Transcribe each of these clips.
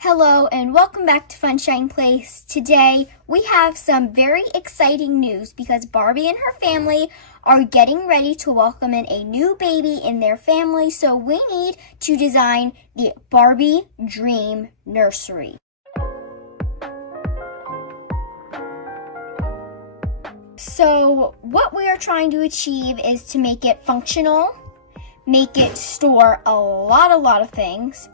Hello and welcome back to Funshine Place. Today we have some very exciting news because Barbie and her family are getting ready to welcome in a new baby in their family, so we need to design the Barbie Dream Nursery. So what we are trying to achieve is to make it functional, make it store a lot of things,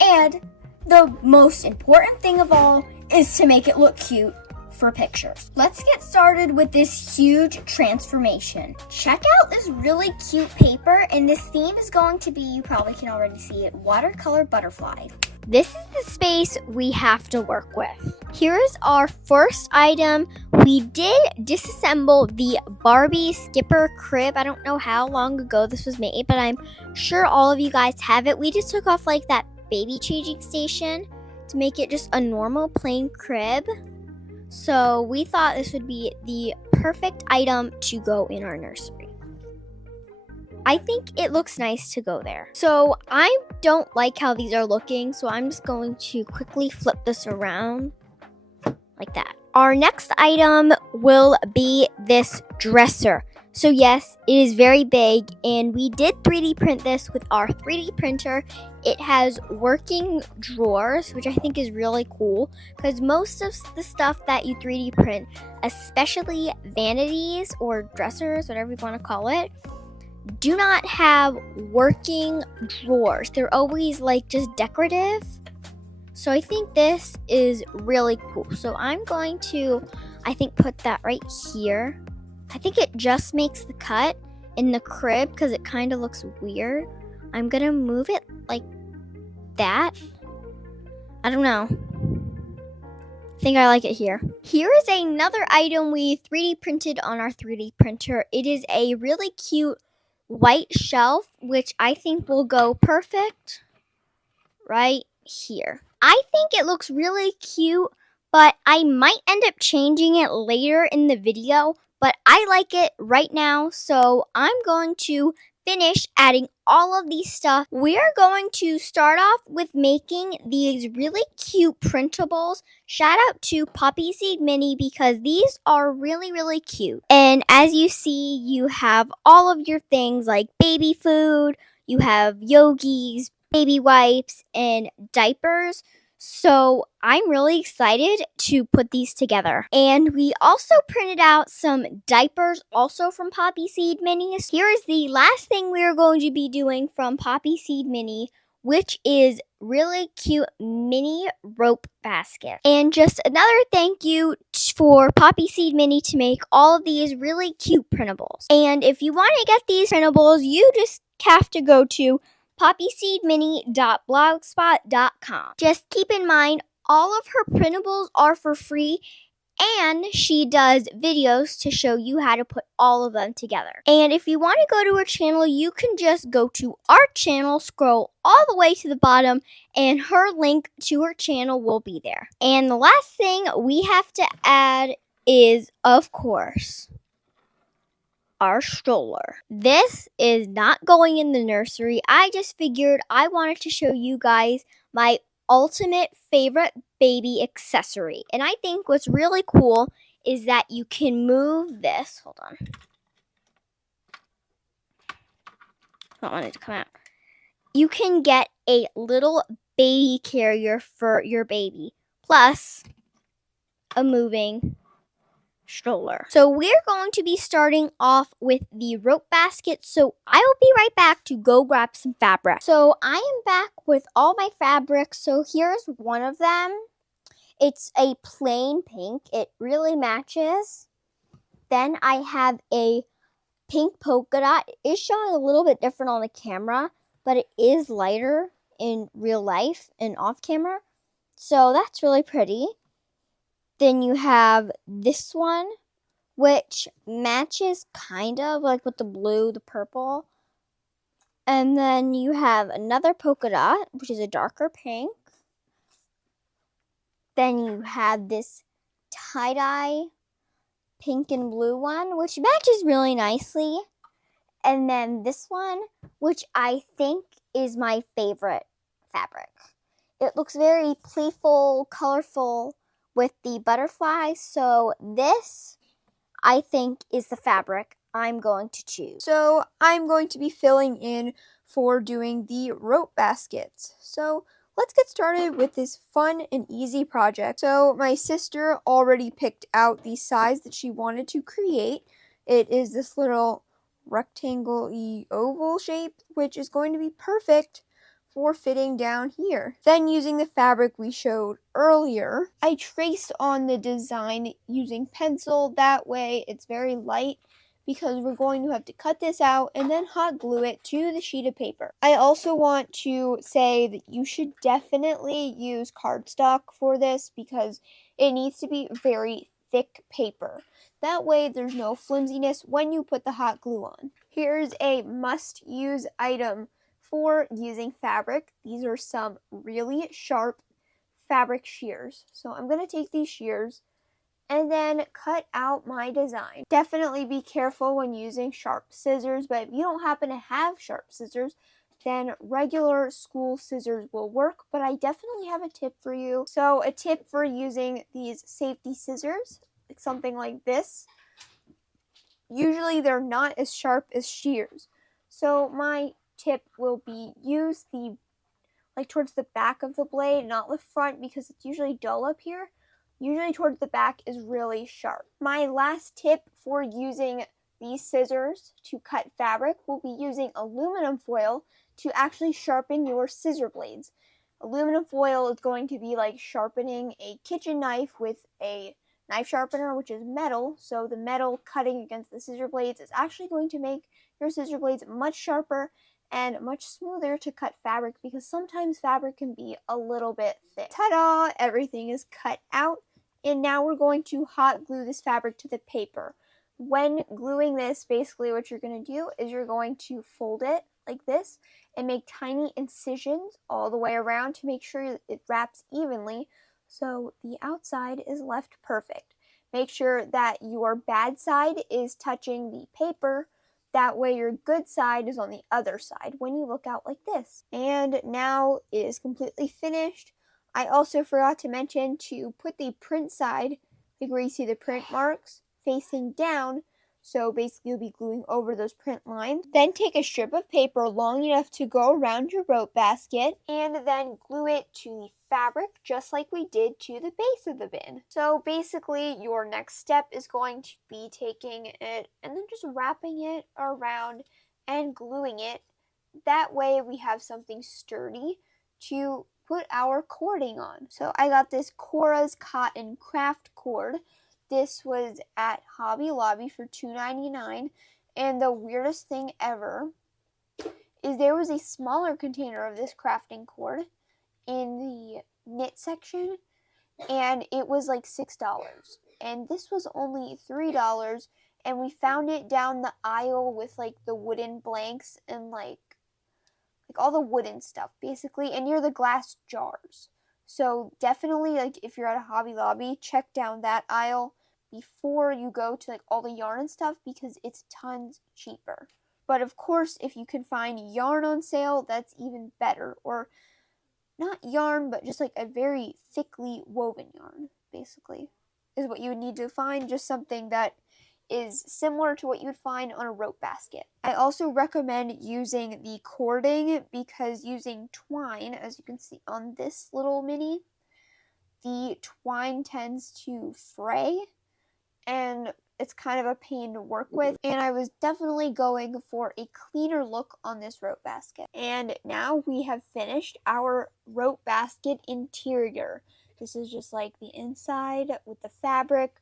and the most important thing of all is to make it look cute for pictures. Let's get started with this huge transformation. Check out this really cute paper, and this theme is going to be, you probably can already see it, watercolor butterfly. This is the space we have to work with. Here is our first item. We did disassemble the Barbie skipper crib. I don't know how long ago this was made, but I'm sure all of you guys have it. We just took off like that baby changing station to make it just a normal plain crib. So we thought this would be the perfect item to go in our nursery. I think it looks nice to go there. So I don't like how these are looking, so I'm just going to quickly flip this around like that. Our next item will be this dresser. So yes, it is very big, and we did 3D print this with our 3D printer. It has working drawers, which I think is really cool, because most of the stuff that you 3D print, especially vanities or dressers, whatever you want to call it, do not have working drawers. They're always like just decorative. So I think this is really cool. So I'm going to, I think, put that right here. I think it just makes the cut in the crib because it kind of looks weird. I'm going to move it like that. I don't know. I think I like it here. Here is another item we 3D printed on our 3D printer. It is a really cute white shelf, which I think will go perfect right here. I think it looks really cute, but I might end up changing it later in the video. But I like it right now, so I'm going to finish adding all of these stuff. We're going to start off with making these really cute printables. Shout out to Poppy Seed Mini because these are really cute. And as you see, you have all of your things like baby food, you have yogis, baby wipes, and diapers. So I'm really excited to put these together. And we also printed out some diapers also from Poppy Seed Minis. Here is the last thing we are going to be doing from Poppy Seed Mini, which is really cute mini rope basket. And just another thank you for Poppy Seed Mini to make all of these really cute printables. And if you want to get these printables, you just have to go to poppyseedmini.blogspot.com. Just keep in mind, all of her printables are for free, and she does videos to show you how to put all of them together. And if you want to go to her channel, you can just go to our channel, scroll all the way to the bottom, and her link to her channel will be there. And the last thing we have to add is, of course, our stroller. This is not going in the nursery. I just figured I wanted to show you guys my ultimate favorite baby accessory. And I think what's really cool is that you can move this. Hold on. I don't want it to come out. You can get a little baby carrier for your baby, plus a moving stroller. So we're going to be starting off with the rope basket, so I will be right back to go grab some fabric. So I am back with all my fabrics. So here's one of them. It's a plain pink. It really matches. Then I have a pink polka dot. It is showing a little bit different on the camera, but it is lighter in real life and off camera. So that's really pretty. Then you have this one, which matches kind of like with the blue, the purple. And then you have another polka dot, which is a darker pink. Then you have this tie-dye pink and blue one, which matches really nicely. And then this one, which I think is my favorite fabric. It looks very playful, colorful with the butterflies. So this, I think, is the fabric I'm going to choose. So I'm going to be filling in for doing the rope baskets. So let's get started with this fun and easy project. So my sister already picked out the size that she wanted to create. It is this little rectangle-y oval shape, which is going to be perfect for fitting down here. Then using the fabric we showed earlier, I traced on the design using pencil. That way it's very light, because we're going to have to cut this out and then hot glue it to the sheet of paper. I also want to say that you should definitely use cardstock for this, because it needs to be very thick paper. That way there's no flimsiness when you put the hot glue on. Here's a must-use item for using fabric. These are some really sharp fabric shears. So I'm going to take these shears and then cut out my design. Definitely be careful when using sharp scissors, but if you don't happen to have sharp scissors, then regular school scissors will work, but I definitely have a tip for you. So a tip for using these safety scissors, like something like this, usually they're not as sharp as shears. So my tip will be use the, like towards the back of the blade, not the front, because it's usually dull up here. Usually towards the back is really sharp. My last tip for using these scissors to cut fabric will be using aluminum foil to actually sharpen your scissor blades. Aluminum foil is going to be like sharpening a kitchen knife with a knife sharpener, which is metal. So the metal cutting against the scissor blades is actually going to make your scissor blades much sharper and much smoother to cut fabric, because sometimes fabric can be a little bit thick. Ta-da! Everything is cut out. And now we're going to hot glue this fabric to the paper. When gluing this, basically what you're going to do is you're going to fold it like this and make tiny incisions all the way around to make sure it wraps evenly, so the outside is left perfect. Make sure that your bad side is touching the paper. That way your good side is on the other side when you look out like this. And now it is completely finished. I also forgot to mention to put the print side, like where you see the print marks, facing down. So basically you'll be gluing over those print lines. Then take a strip of paper long enough to go around your rope basket and then glue it to the fabric just like we did to the base of the bin. So basically your next step is going to be taking it and then just wrapping it around and gluing it. That way we have something sturdy to put our cording on. So I got this Cora's Cotton Craft cord. This was at Hobby Lobby for $2.99, and the weirdest thing ever is there was a smaller container of this crafting cord in the knit section, and it was like $6, and this was only $3, and we found it down the aisle with like the wooden blanks and like all the wooden stuff basically, and near the glass jars. So definitely, like if you're at a Hobby Lobby, check down that aisle before you go to like all the yarn and stuff, because it's tons cheaper. But of course, if you can find yarn on sale, that's even better. Or not yarn, but just like a very thickly woven yarn, basically, is what you would need to find. Just something that is similar to what you would find on a rope basket. I also recommend using the cording, because using twine, as you can see on this little mini, the twine tends to fray and it's kind of a pain to work with, and I was definitely going for a cleaner look on this rope basket. And now we have finished our rope basket interior. This is just like the inside with the fabric.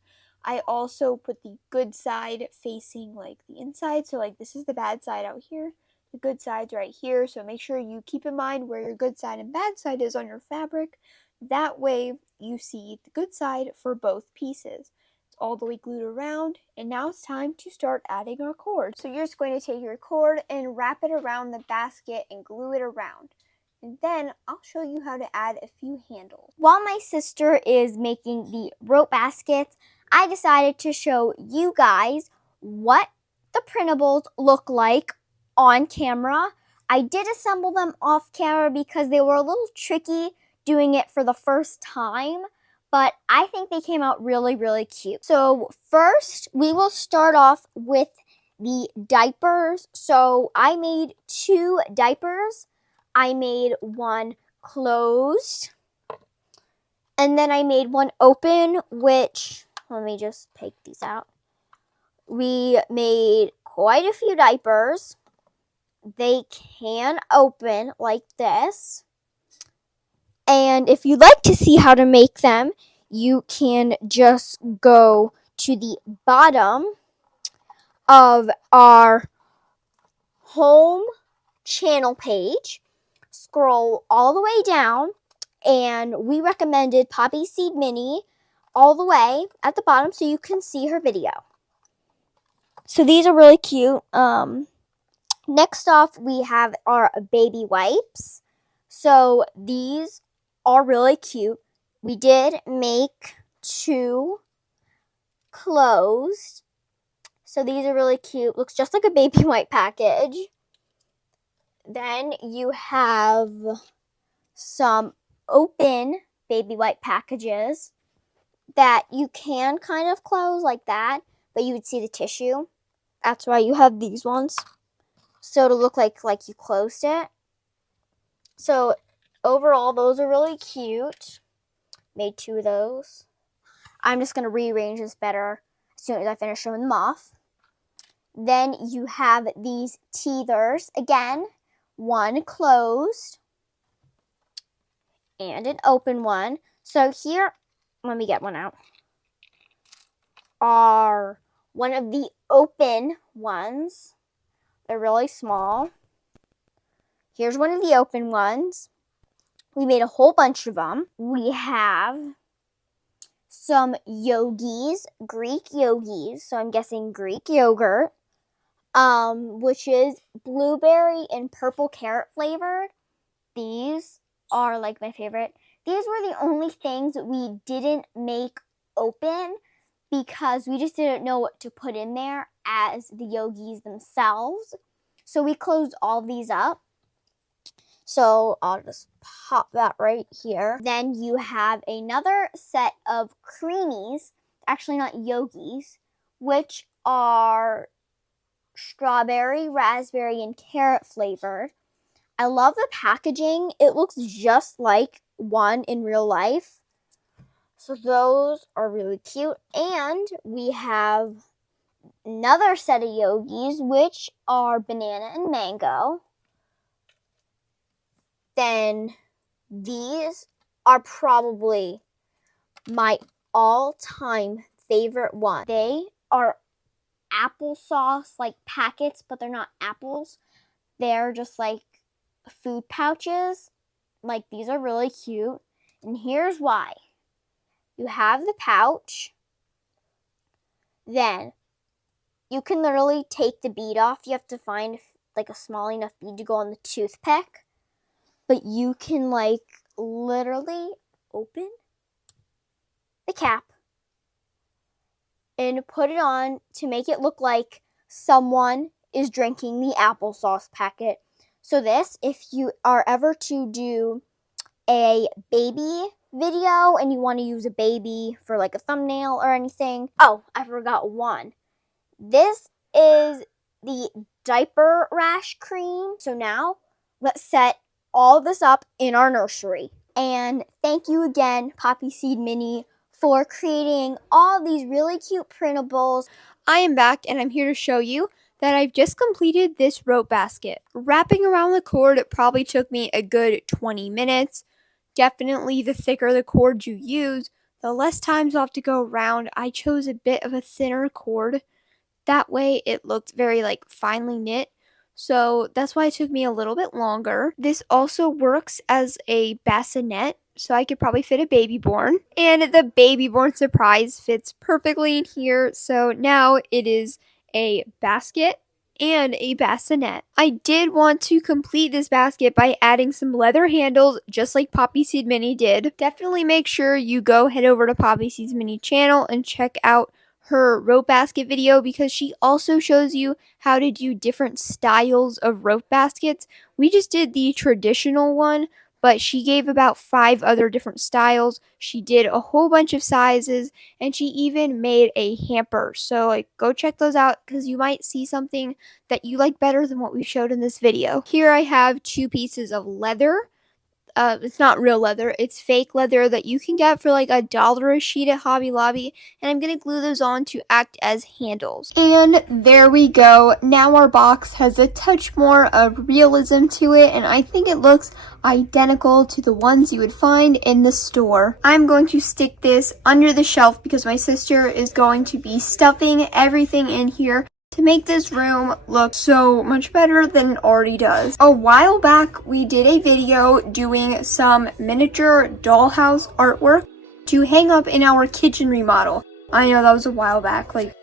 I also put the good side facing like the inside, so like this is the bad side out here, the good side's right here, so make sure you keep in mind where your good side and bad side is on your fabric. That way you see the good side for both pieces. It's all the way glued around, and now it's time to start adding our cord. So you're just going to take your cord and wrap it around the basket and glue it around. And then I'll show you how to add a few handles. While my sister is making the rope baskets, I decided to show you guys what the printables look like on camera. I did assemble them off camera because they were a little tricky doing it for the first time, but I think they came out really, really cute. So first, we will start off with the diapers. So I made 2 diapers. I made one closed, and then I made one open, which, let me just take these out. We made quite a few diapers. They can open like this. And if you'd like to see how to make them, you can just go to the bottom of our home channel page, scroll all the way down, and we recommended Poppy Seed Mini all the way at the bottom so you can see her video. So these are really cute. Next off, we have our baby wipes. So these are really cute. We did make 2 closed. So these are really cute. Looks just like a baby wipe package. Then you have some open baby wipe packages that you can kind of close like that, but you would see the tissue. That's why you have these ones. So it'll look like you closed it. So overall, those are really cute. Made 2 of those. I'm just going to rearrange this better as soon as I finish showing them off. Then you have these teethers. Again, one closed and an open one. So here, let me get one out, are one of the open ones. They're really small. Here's one of the open ones. We made a whole bunch of them. We have some yogis, Greek yogis. So I'm guessing Greek yogurt, which is blueberry and purple carrot flavored. These are like my favorite. These were the only things that we didn't make open because we just didn't know what to put in there as the yogis themselves. So we closed all these up. So I'll just pop that right here. Then you have another set of creamies, actually not yogis, which are strawberry, raspberry, and carrot flavored. I love the packaging. It looks just like one in real life. So those are really cute. And we have another set of yogis, which are banana and mango. Then these are probably my all-time favorite one. They are applesauce like packets, but they're not apples. They're just like food pouches. Like, these are really cute. And here's why. You have the pouch. Then you can literally take the bead off. You have to find like a small enough bead to go on the toothpick. But you can like literally open the cap and put it on to make it look like someone is drinking the applesauce packet. So this, if you are ever to do a baby video and you want to use a baby for like a thumbnail or anything. Oh, I forgot one. This is the diaper rash cream. So now let's set all this up in our nursery. And thank you again, Poppy Seed Mini, for creating all these really cute printables. I am back and I'm here to show you that I've just completed this rope basket. Wrapping around the cord, it probably took me a good 20 minutes. Definitely the thicker the cord you use, the less times you'll have to go around. I chose a bit of a thinner cord. That way it looked very like finely knit. So that's why it took me a little bit longer. This also works as a bassinet, so I could probably fit a baby born. And the baby born surprise fits perfectly in here. So now it is a basket and a bassinet. I did want to complete this basket by adding some leather handles, just like Poppy Seed Mini did. Definitely make sure you go head over to Poppy Seed Mini channel and check out her rope basket video, because she also shows you how to do different styles of rope baskets. We just did the traditional one, but she gave about 5 other different styles. She did a whole bunch of sizes, and she even made a hamper. So like go check those out because you might see something that you like better than what we showed in this video. Here I have 2 pieces of leather. It's not real leather, it's fake leather that you can get for like $1 a sheet at Hobby Lobby, and I'm gonna glue those on to act as handles. And there we go. Now our box has a touch more of realism to it, and I think it looks identical to the ones you would find in the store. I'm going to stick this under the shelf because my sister is going to be stuffing everything in here to make this room look so much better than it already does. A while back, we did a video doing some miniature dollhouse artwork to hang up in our kitchen remodel. I know that was a while back, like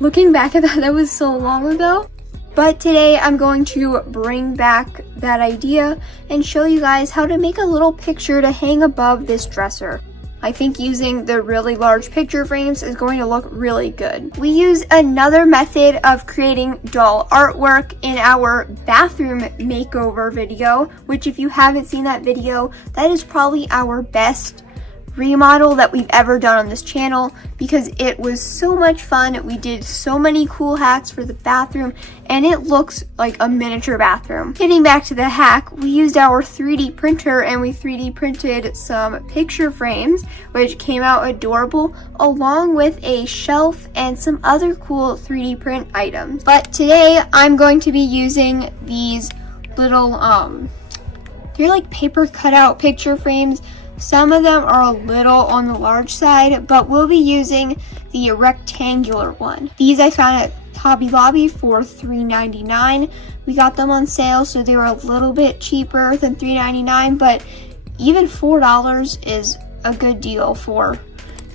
looking back at that was so long ago. But today I'm going to bring back that idea and show you guys how to make a little picture to hang above this dresser. I think using the really large picture frames is going to look really good. We use another method of creating doll artwork in our bathroom makeover video, which if you haven't seen that video, that is probably our best remodel that we've ever done on this channel because it was so much fun. We did so many cool hacks for the bathroom and it looks like a miniature bathroom. Getting back to the hack, we used our 3D printer and we 3D printed some picture frames which came out adorable along with a shelf and some other cool 3D print items. But today I'm going to be using these little they're like paper cutout picture frames. Some of them are a little on the large side, but we'll be using the rectangular one. These I found at Hobby Lobby for $3.99. We got them on sale, so they were a little bit cheaper than $3.99, but even $4 is a good deal for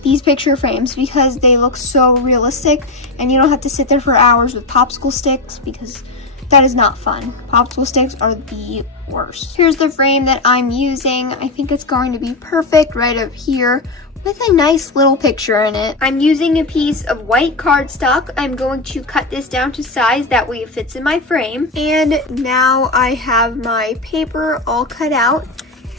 these picture frames because they look so realistic and you don't have to sit there for hours with popsicle sticks because that is not fun. Popsicle sticks are the worst. Here's the frame that I'm using. I think it's going to be perfect right up here with a nice little picture in it. I'm using a piece of white cardstock. I'm going to cut this down to size, that way it fits in my frame. And now I have my paper all cut out.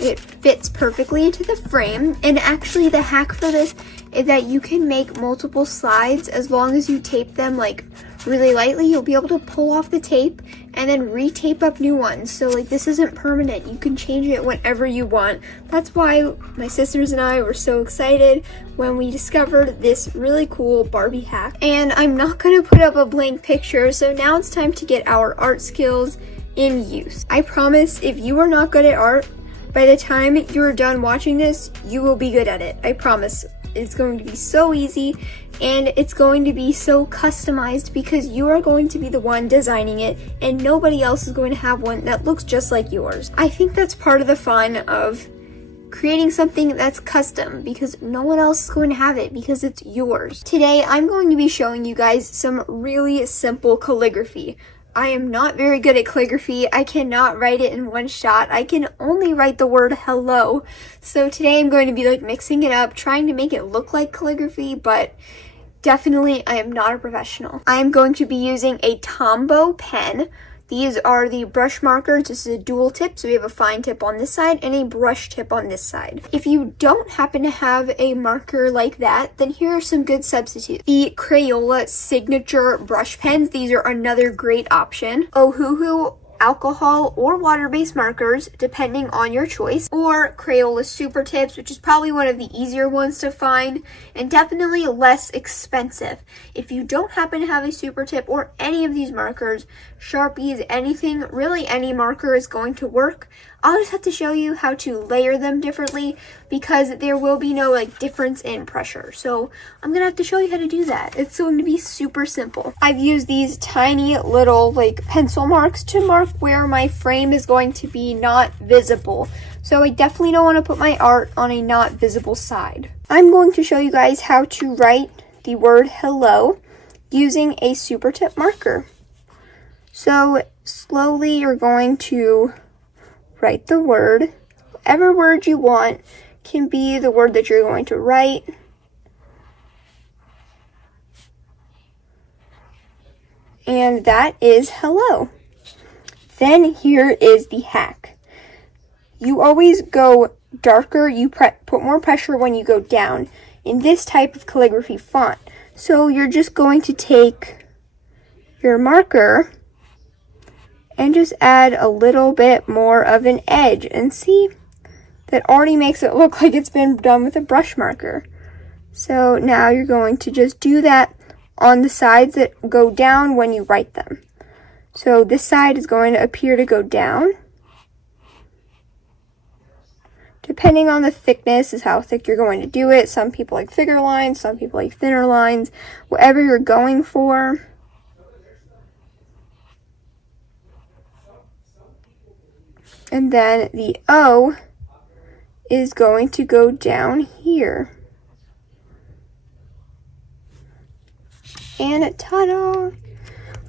It fits perfectly into the frame. And actually the hack for this is that you can make multiple slides as long as you tape them like really lightly. You'll be able to pull off the tape and then re-tape up new ones. So like this isn't permanent. You can change it whenever you want. That's why my sisters and I were so excited when we discovered this really cool Barbie hack. And I'm not gonna put up a blank picture, so now it's time to get our art skills in use. I promise if you are not good at art, by the time you're done watching this, you will be good at it. I promise. It's going to be so easy and it's going to be so customized because you are going to be the one designing it and nobody else is going to have one that looks just like yours. I think that's part of the fun of creating something that's custom because no one else is going to have it because it's yours. Today I'm going to be showing you guys some really simple calligraphy. I am not very good at calligraphy. I cannot write it in one shot. I can only write the word hello. So today I'm going to be like mixing it up, trying to make it look like calligraphy, but definitely I am not a professional. I am going to be using a Tombow pen. These are the brush markers. This is a dual tip, so we have a fine tip on this side and a brush tip on this side. If you don't happen to have a marker like that, then here are some good substitutes. The Crayola signature brush pens. These are another great option. Ohuhu alcohol or water-based markers, depending on your choice, or Crayola Super Tips, which is probably one of the easier ones to find and definitely less expensive. If you don't happen to have a Super Tip or any of these markers, Sharpies, anything, really any marker is going to work. I'll just have to show you how to layer them differently because there will be no like difference in pressure. So I'm gonna have to show you how to do that. It's going to be super simple. I've used these tiny little like pencil marks to mark where my frame is going to be not visible. So I definitely don't want to put my art on a not visible side. I'm going to show you guys how to write the word hello using a Super Tip marker. So slowly you're going to write the word. Whatever word you want can be the word that you're going to write. And that is hello. Then here is the hack. you always go darker. You put more pressure when you go down in this type of calligraphy font. So you're just going to take your marker and just add a little bit more of an edge, and see, that already makes it look like it's been done with a brush marker. So now you're going to just do that on the sides that go down when you write them. So this side is going to appear to go down. Depending on the thickness is how thick you're going to do it. Some people like thicker lines, some people like thinner lines, whatever you're going for. And then the O is going to go down here. And ta-da!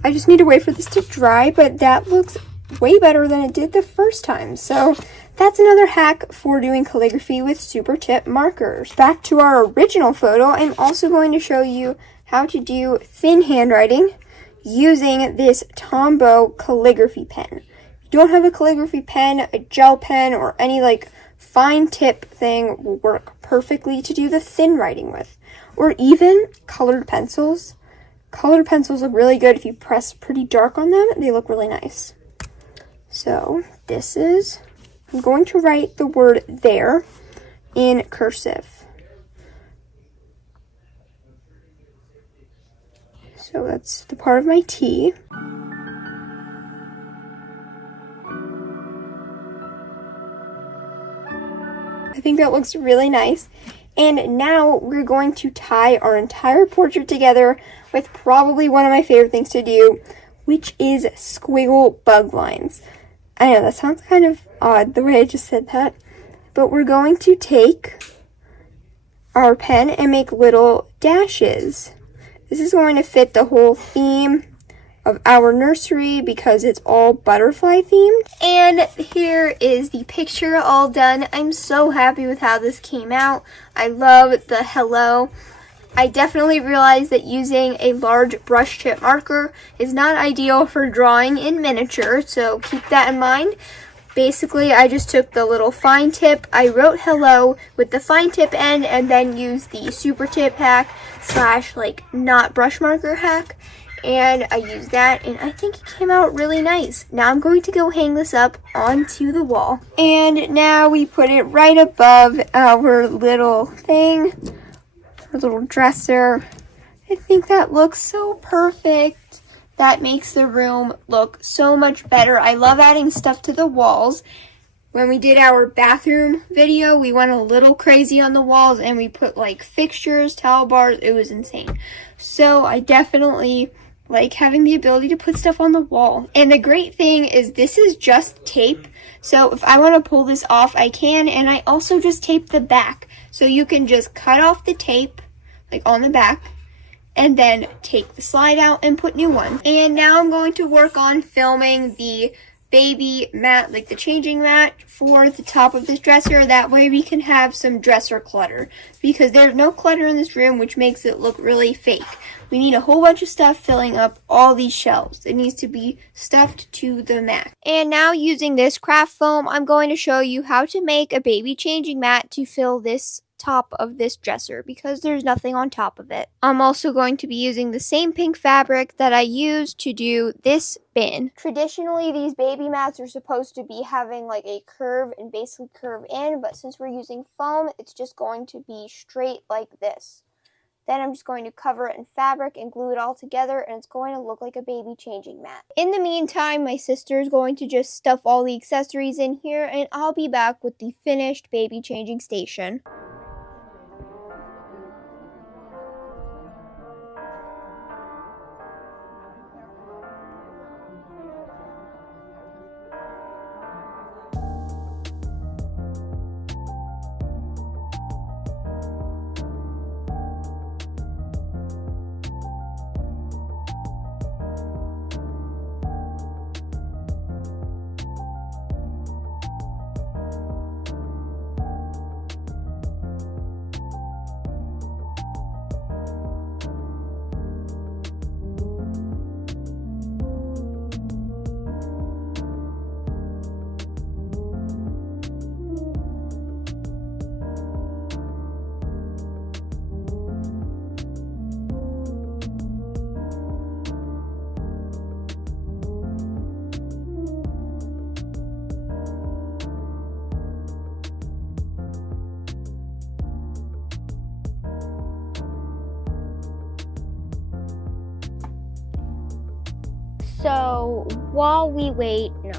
I just need to wait for this to dry, but that looks way better than it did the first time. So that's another hack for doing calligraphy with super tip markers. Back to our original photo, I'm also going to show you how to do thin handwriting using this Tombow calligraphy pen. If you don't have a calligraphy pen, a gel pen, or any like fine tip thing will work perfectly to do the thin writing with. Or even colored pencils. Colored pencils look really good if you press pretty dark on them. They look really nice. So I'm going to write the word there in cursive. So that's the part of my T. I think that looks really nice. And now we're going to tie our entire portrait together with probably one of my favorite things to do, which is squiggle bug lines. I know that sounds kind of odd the way I just said that, but we're going to take our pen and make little dashes. This is going to fit the whole theme of our nursery because it's all butterfly themed. And here is the picture all done. I'm so happy with how this came out. I love the hello. I definitely realized that using a large brush tip marker is not ideal for drawing in miniature, so keep that in mind. Basically, I just took the little fine tip, I wrote hello with the fine tip end, and then used the super tip hack / like not brush marker hack. And I used that, and I think it came out really nice. Now I'm going to go hang this up onto the wall. And now we put it right above our little thing, our little dresser. I think that looks so perfect. That makes the room look so much better. I love adding stuff to the walls. When we did our bathroom video, we went a little crazy on the walls, and we put like fixtures, towel bars. It was insane. So I definitely like having the ability to put stuff on the wall. And the great thing is this is just tape. So if I want to pull this off, I can. And I also just tape the back. So you can just cut off the tape, like on the back, and then take the slide out and put new one. And now I'm going to work on filming the baby mat, like the changing mat for the top of this dresser. That way we can have some dresser clutter, because there's no clutter in this room, which makes it look really fake. We need a whole bunch of stuff filling up all these shelves. It needs to be stuffed to the max. And now using this craft foam, I'm going to show you how to make a baby changing mat to fill this top of this dresser, because there's nothing on top of it. I'm also going to be using the same pink fabric that I used to do this bin. Traditionally, these baby mats are supposed to be having like a curve and basically curve in, but since we're using foam, it's just going to be straight like this. Then I'm just going to cover it in fabric and glue it all together, and it's going to look like a baby changing mat. In the meantime, my sister is going to just stuff all the accessories in here, and I'll be back with the finished baby changing station. So while we wait, no.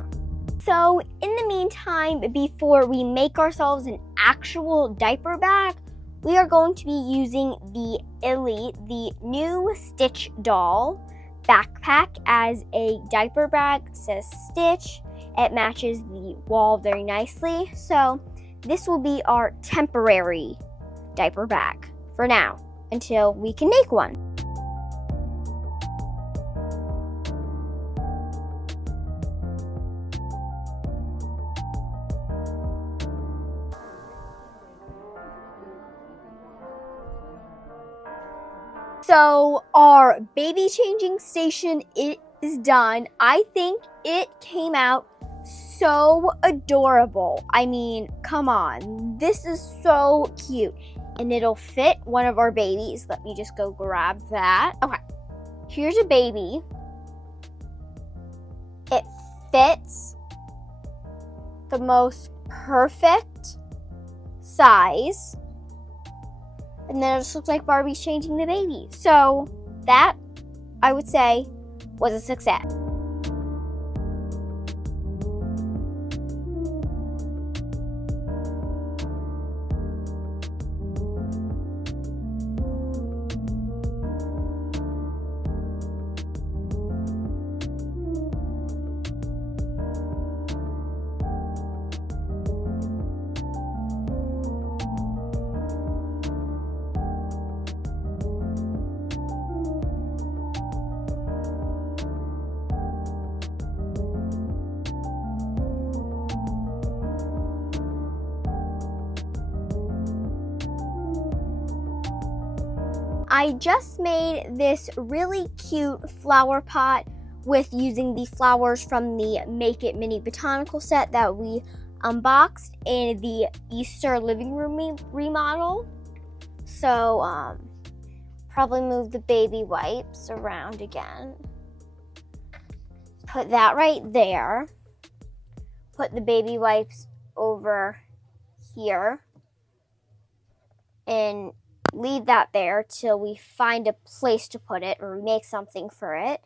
So in the meantime, before we make ourselves an actual diaper bag, we are going to be using the Elite, the new Stitch doll backpack as a diaper bag. It says Stitch. It matches the wall very nicely. So this will be our temporary diaper bag for now until we can make one. So our baby changing station is done. I think it came out so adorable. I mean, come on. This is so cute. And it'll fit one of our babies. Let me just go grab that. Okay, here's a baby. It fits the most perfect size. And then it just looks like Barbie's changing the baby. So that, I would say, was a success. I just made this really cute flower pot with using the flowers from the Make It Mini Botanical set that we unboxed in the Easter living room remodel. So, probably move the baby wipes around again. Put that right there. Put the baby wipes over here. And leave that there till we find a place to put it or make something for it.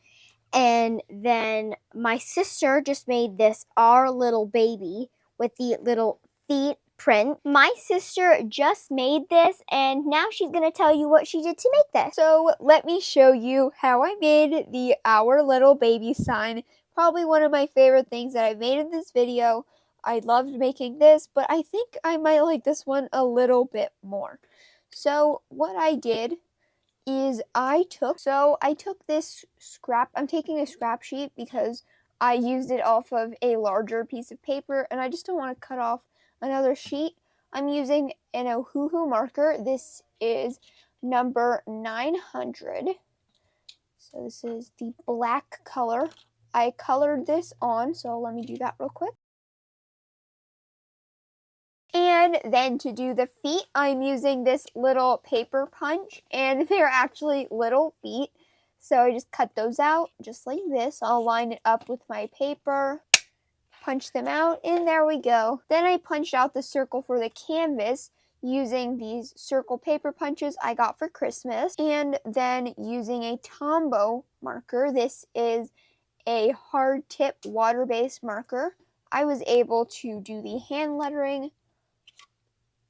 And then my sister just made this Our Little Baby with the little feet print. My sister just made this and now she's going to tell you what she did to make this. So let me show you how I made the Our Little Baby sign. Probably one of my favorite things that I've made in this video. I loved making this, but I think I might like this one a little bit more. So what I did is I took this scrap. I'm taking a scrap sheet because I used it off of a larger piece of paper and I just don't want to cut off another sheet. I'm using an Ohuhu marker. This is number 900. So this is the black color. I colored this on, so let me do that real quick. And then to do the feet, I'm using this little paper punch, and they're actually little feet. So I just cut those out just like this. I'll line it up with my paper, punch them out, and there we go. Then I punched out the circle for the canvas using these circle paper punches I got for Christmas. And then using a Tombow marker, this is a hard tip water-based marker, I was able to do the hand lettering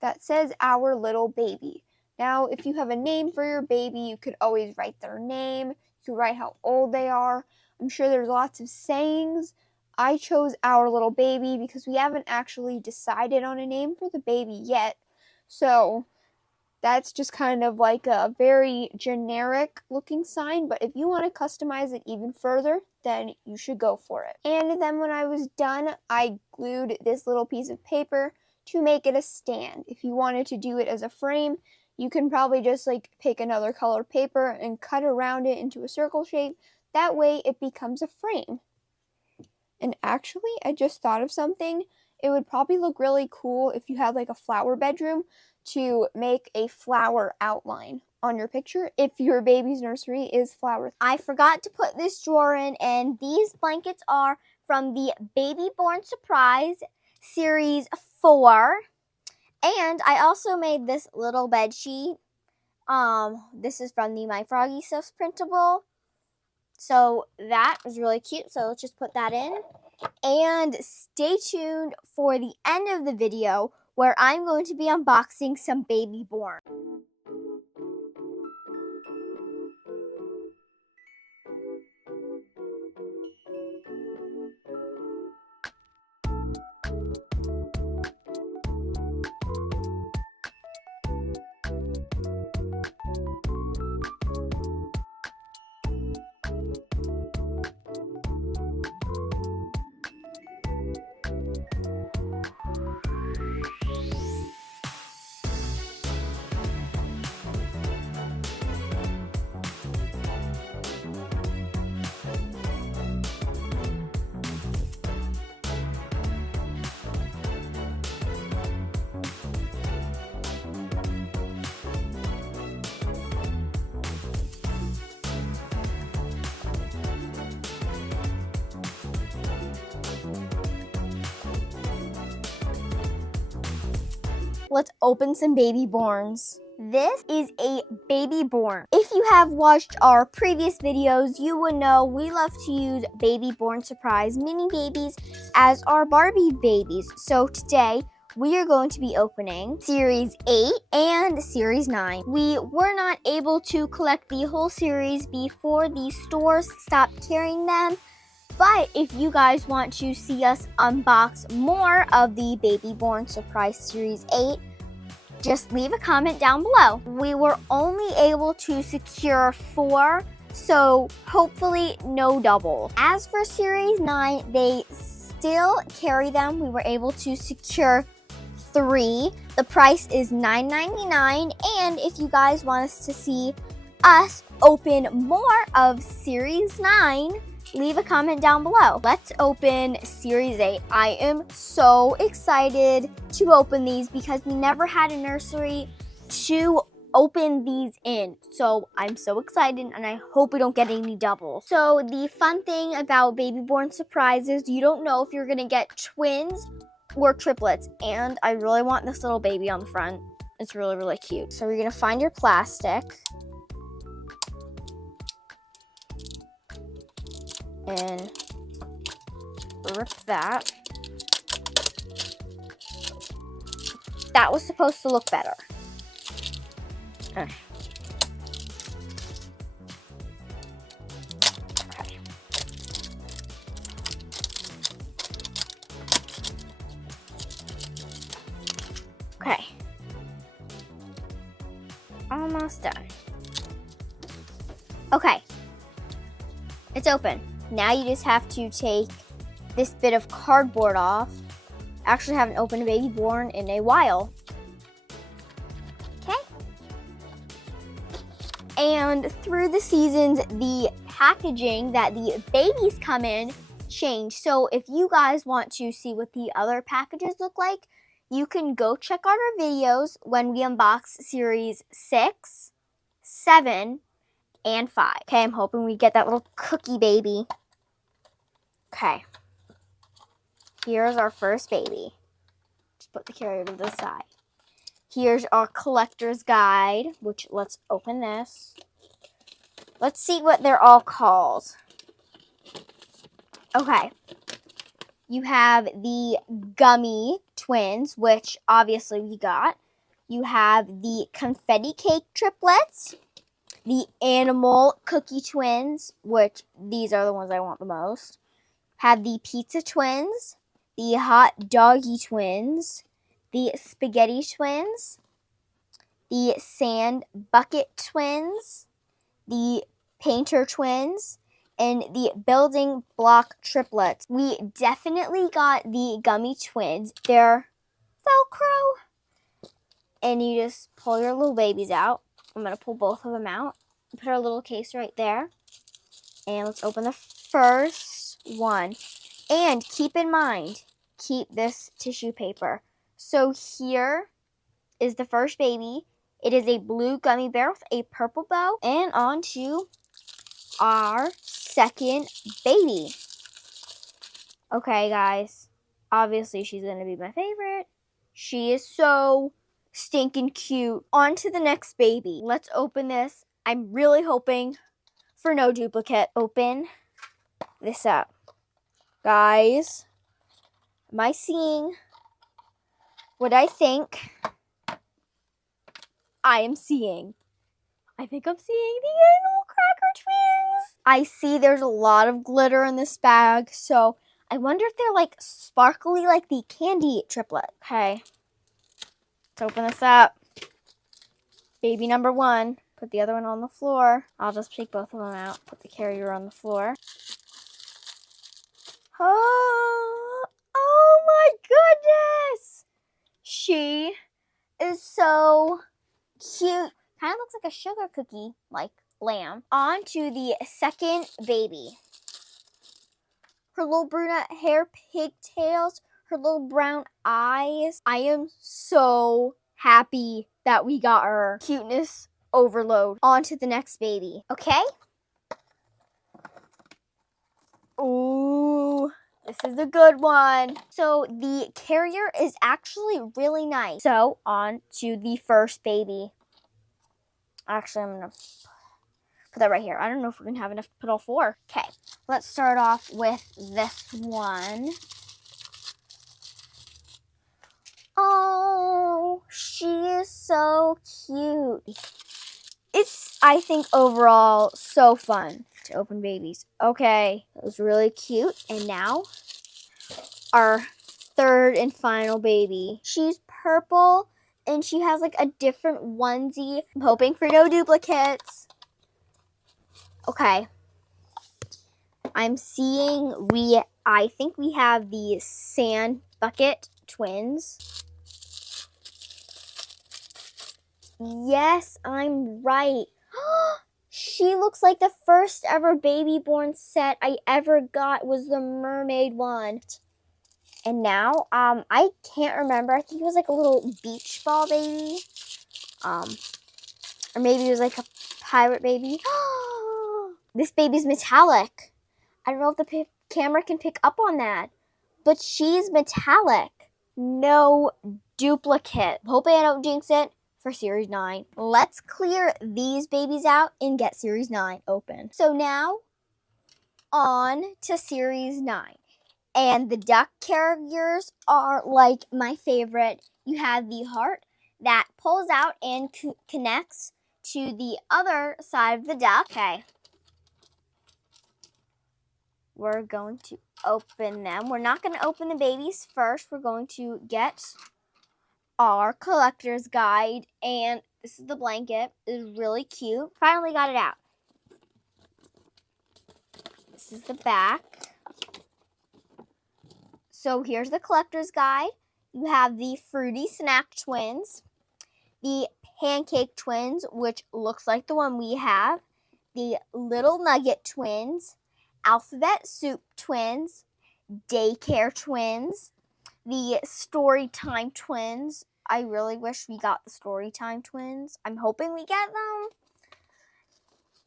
that says Our Little Baby. Now, if you have a name for your baby, you could always write their name. You could write how old they are. I'm sure there's lots of sayings. I chose Our Little Baby because we haven't actually decided on a name for the baby yet. So that's just kind of like a very generic looking sign, but if you want to customize it even further, then you should go for it. And then when I was done, I glued this little piece of paper to make it a stand. If you wanted to do it as a frame, you can probably just like pick another colored paper and cut around it into a circle shape. That way it becomes a frame. And actually, I just thought of something. It would probably look really cool if you had like a flower bedroom to make a flower outline on your picture if your baby's nursery is flowers. I forgot to put this drawer in, and these blankets are from the Baby Born Surprise Series 4. And I also made this little bed sheet. This is from the My Froggy Stuffs printable. So that is really cute. So let's just put that in. And stay tuned for the end of the video where I'm going to be unboxing some baby born. Let's open some baby borns. This is a baby born. If you have watched our previous videos, you would know we love to use baby born surprise mini babies as our Barbie babies. So today, we are going to be opening Series 8 and Series 9. We were not able to collect the whole series before the stores stopped carrying them. But if you guys want to see us unbox more of the Baby Born Surprise Series 8, just leave a comment down below. We were only able to secure 4, so hopefully no double. As for Series 9, they still carry them. We were able to secure 3. The price is $9.99, and if you guys want us to see us open more of Series 9, leave a comment down below. Let's open Series 8. I am so excited to open these because we never had a nursery to open these in. So I'm so excited and I hope we don't get any doubles. So the fun thing about baby born surprises, you don't know if you're gonna get twins or triplets. And I really want this little baby on the front. It's really, really cute. So you're gonna find your plastic. And rip that. That was supposed to look better. Okay. Okay. Almost done. Okay. It's open. Now you just have to take this bit of cardboard off. Actually haven't opened a baby born in a while. Okay. And through the seasons, the packaging that the babies come in change. So if you guys want to see what the other packages look like, you can go check out our videos when we unbox Series 6, 7, and 5. Okay, I'm hoping we get that little cookie baby. Okay. Here's our first baby. Just put the carrier to the side. Here's our collector's guide, which let's open this. Let's see what they're all called. Okay. You have the gummy twins, which obviously we got. You have the confetti cake triplets. The animal cookie twins, which these are the ones I want the most. Have the pizza twins, the hot doggy twins, the spaghetti twins, the sand bucket twins, the painter twins, and the building block triplets. We definitely got the gummy twins. They're Velcro. And you just pull your little babies out. I'm going to pull both of them out. Put our little case right there. And let's open the first one. And keep in mind, keep this tissue paper. So here is the first baby. It is a blue gummy bear with a purple bow. And on to our second baby. Okay, guys. Obviously, she's going to be my favorite. She is so stinking cute. On to the next baby. Let's open this. I'm really hoping for no duplicate. Open this up. Guys, am I seeing what I think I am seeing? I think I'm seeing the Animal Cracker Twins. I see there's a lot of glitter in this bag, so I wonder if they're like sparkly like the candy triplet. Okay, let's open this up. Baby number 1. Put the other one on the floor. I'll just take both of them out. Put the carrier on the floor. Oh my goodness! She is so cute. Kind of looks like a sugar cookie, like lamb. On to the second baby. Her little brunette hair, pigtails, her little brown eyes. I am so happy that we got her. Cuteness overload. On to the next baby. Okay? Ooh, this is a good one. So the carrier is actually really nice. So on to the first baby. Actually, I'm going to put that right here. I don't know if we're going to have enough to put all 4. Okay, let's start off with this one. Oh, she is so cute. It's, I think, overall so fun to open babies. Okay, that was really cute. And now, our third and final baby. She's purple, and she has like a different onesie. I'm hoping for no duplicates. Okay. I'm seeing I think we have the Sand Bucket Twins. Yes, I'm right. She looks like the first ever baby born set I ever got was the mermaid one. And now, I can't remember. I think it was like a little beach ball baby. Or maybe it was like a pirate baby. This baby's metallic. I don't know if the camera can pick up on that. But she's metallic. No duplicate. Hoping I don't jinx it for Series 9. Let's clear these babies out and get Series 9 open. So now, on to Series 9. And the duck carriers are like my favorite. You have the heart that pulls out and connects to the other side of the duck. Okay. We're going to open them. We're not going to open the babies first. We're going to get our collector's guide. And this is the blanket. It's really cute. Finally got it out. This is the back. So here's the collector's guide. You have the Fruity Snack Twins, the Pancake Twins, which looks like the one we have, the Little Nugget Twins, Alphabet Soup Twins, Daycare Twins, the Storytime Twins. I really wish we got the Storytime Twins. I'm hoping we get them.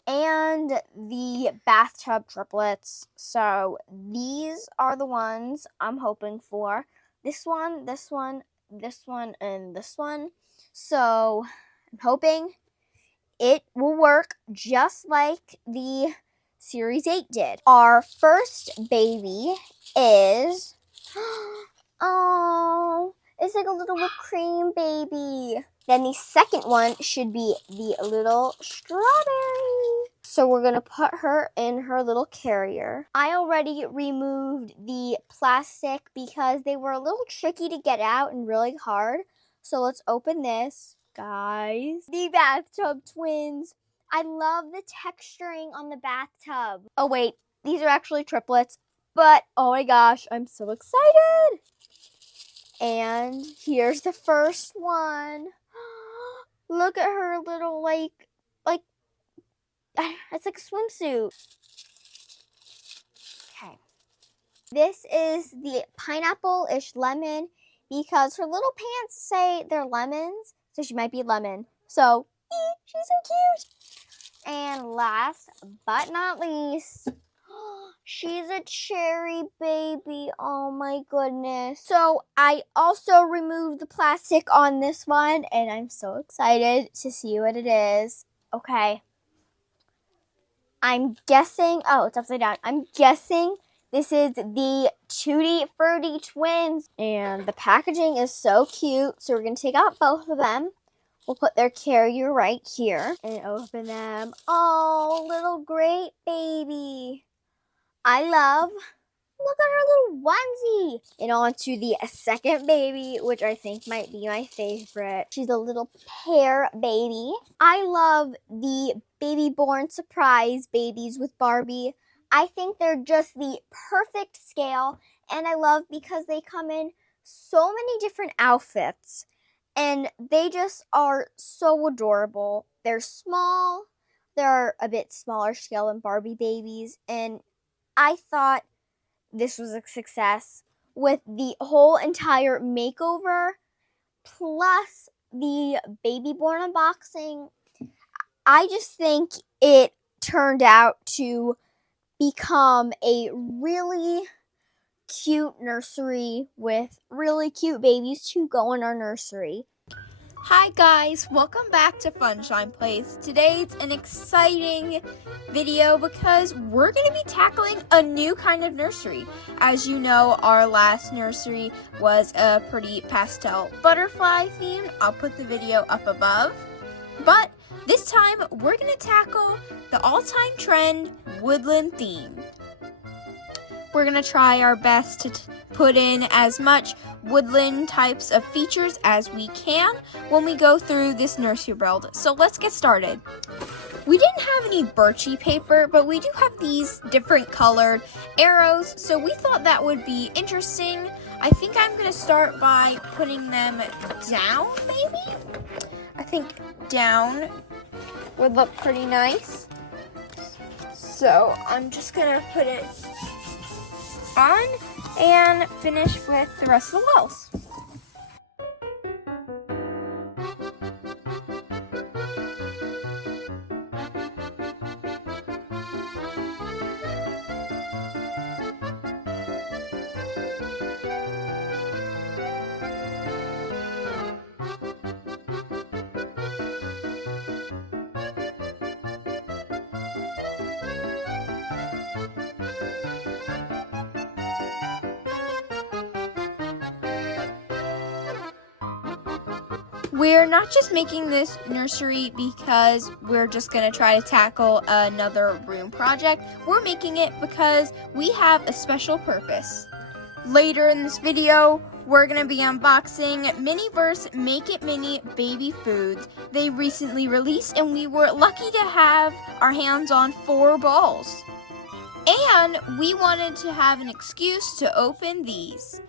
And the Bathtub Triplets. So these are the ones I'm hoping for. This one, this one, this one, and this one. So I'm hoping it will work just like the Series 8 did. Our first baby is, oh, it's like a little whipped cream baby. Then the second one should be the little strawberry. So we're going to put her in her little carrier. I already removed the plastic because they were a little tricky to get out and really hard. So let's open this. Guys, the Bathtub Twins. I love the texturing on the bathtub. Oh wait, these are actually triplets. But oh my gosh, I'm so excited. And here's the first one. Look at her little, like, it's like a swimsuit. Okay. This is the pineapple-ish lemon because her little pants say they're lemons, so she might be lemon. So, she's so cute. And last but not least, she's a cherry baby. Oh my goodness. So I also removed the plastic on this one, and I'm so excited to see what it is. Okay. I'm guessing, oh, it's upside down. I'm guessing this is the Tutti Frutti twins. And the packaging is so cute. So we're going to take out both of them. We'll put their carrier right here and open them. Oh, little great baby. I love. Look at her little onesie. And on to the second baby, which I think might be my favorite. She's a little pear baby. I love the baby born surprise babies with Barbie. I think they're just the perfect scale. And I love because they come in so many different outfits. And they just are so adorable. They're small. They're a bit smaller scale than Barbie babies. And I thought this was a success with the whole entire makeover plus the baby born unboxing. I just think it turned out to become a really cute nursery with really cute babies to go in our nursery. Hi guys, welcome back to Funshine Place. Today's an exciting video because we're going to be tackling a new kind of nursery. As you know, our last nursery was a pretty pastel butterfly theme. I'll put the video up above. But this time we're going to tackle the all-time trend woodland theme. We're going to try our best to put in as much woodland types of features as we can when we go through this nursery build. So let's get started. We didn't have any birchy paper, but we do have these different colored arrows, so we thought that would be interesting. I think I'm going to start by putting them down, maybe? I think down would look pretty nice. So I'm just going to put it on and finish with the rest of the walls. We're not just making this nursery because we're just going to try to tackle another room project. We're making it because we have a special purpose. Later in this video, we're going to be unboxing Miniverse Make It Mini Baby Foods. They recently released and we were lucky to have our hands on 4 balls. And we wanted to have an excuse to open these.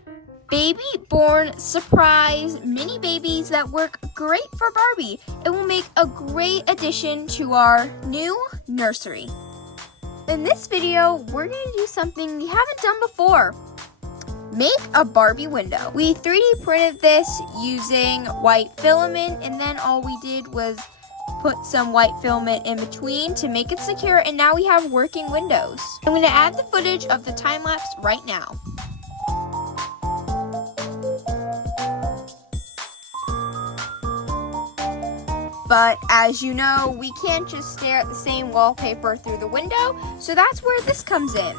Baby born surprise mini babies that work great for Barbie. It will make a great addition to our new nursery. In this video, we're going to do something we haven't done before. Make a Barbie window. We 3D printed this using white filament, and then all we did was put some white filament in between to make it secure, and now we have working windows. I'm going to add the footage of the time lapse right now. But as you know, we can't just stare at the same wallpaper through the window, so that's where this comes in.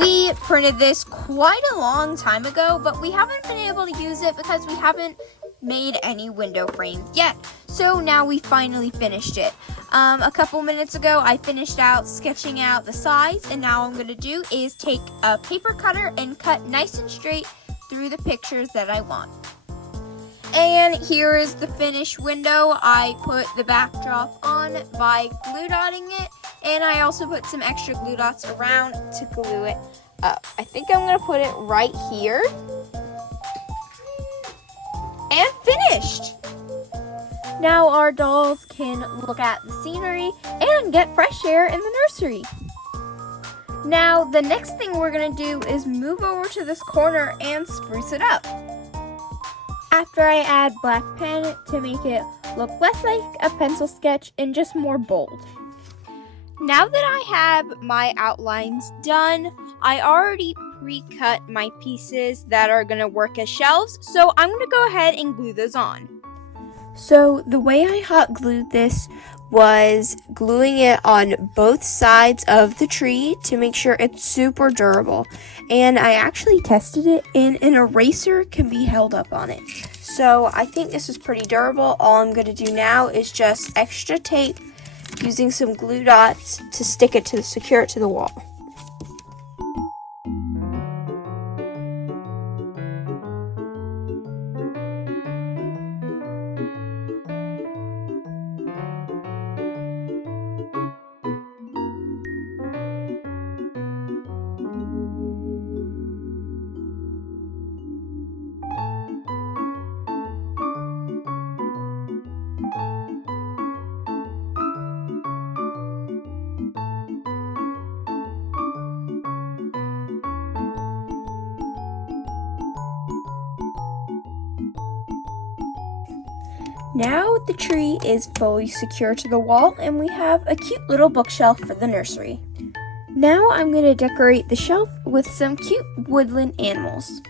We printed this quite a long time ago, but we haven't been able to use it because we haven't made any window frames yet. So now we finally finished it. A couple minutes ago, I finished out sketching out the size, and now all I'm going to do is take a paper cutter and cut nice and straight through the pictures that I want. And here is the finished window. I put the backdrop on by glue dotting it, and I also put some extra glue dots around to glue it up. I think I'm going to put it right here. And finished! Now our dolls can look at the scenery and get fresh air in the nursery. Now the next thing we're going to do is move over to this corner and spruce it up. After I add black pen to make it look less like a pencil sketch and just more bold. Now that I have my outlines done, I already pre-cut my pieces that are going to work as shelves, so I'm going to go ahead and glue those on. So the way I hot glued this was gluing it on both sides of the tree to make sure it's super durable. And I actually tested it, and an eraser can be held up on it. So I think this is pretty durable. All I'm going to do now is just extra tape using some glue dots to stick it to secure it to the wall. Now the tree is fully secure to the wall, and we have a cute little bookshelf for the nursery. Now I'm going to decorate the shelf with some cute woodland animals.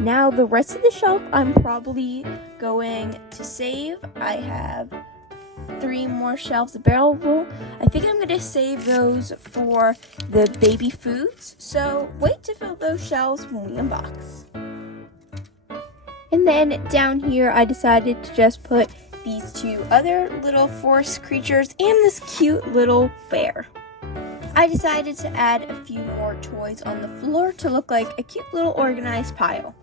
Now the rest of the shelf I'm probably going to save. I have 3 more shelves available. I think I'm going to save those for the baby foods, so wait to fill those shelves when we unbox. And then down here I decided to just put these 2 other little forest creatures and this cute little bear. I decided to add a few more toys on the floor to look like a cute little organized pile.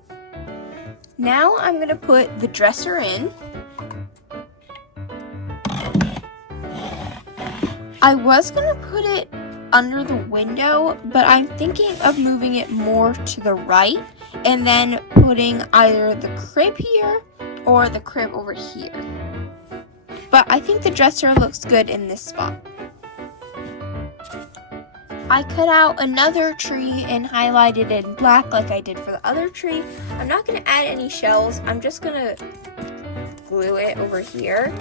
Now I'm going to put the dresser in. I was going to put it under the window, but I'm thinking of moving it more to the right and then putting either the crib here or the crib over here. But I think the dresser looks good in this spot. I cut out another tree and highlighted it in black like I did for the other tree. I'm not going to add any shells. I'm just going to glue it over here.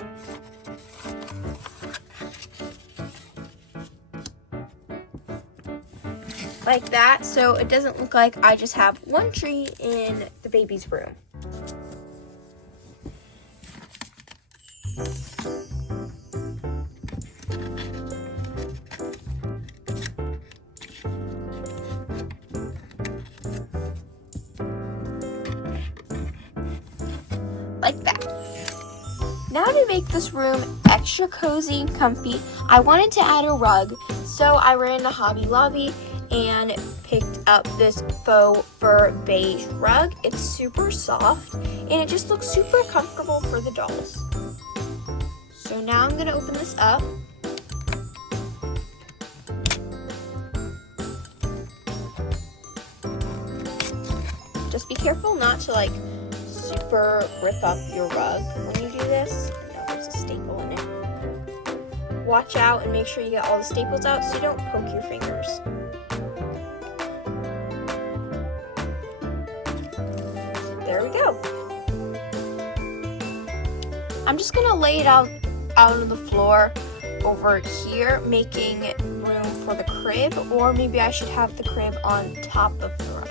Like that, so it doesn't look like I just have one tree in the baby's room. Like that. Now to make this room extra cozy and comfy, I wanted to add a rug, so I ran to Hobby Lobby and picked up this faux fur beige rug. It's super soft and it just looks super comfortable for the dolls. So now I'm gonna open this up. Just be careful not to like super rip up your rug when you do this. No, there's a staple in it. Watch out and make sure you get all the staples out so you don't poke your fingers. There we go. I'm just gonna lay it out on the floor over here, making room for the crib, or maybe I should have the crib on top of the rug.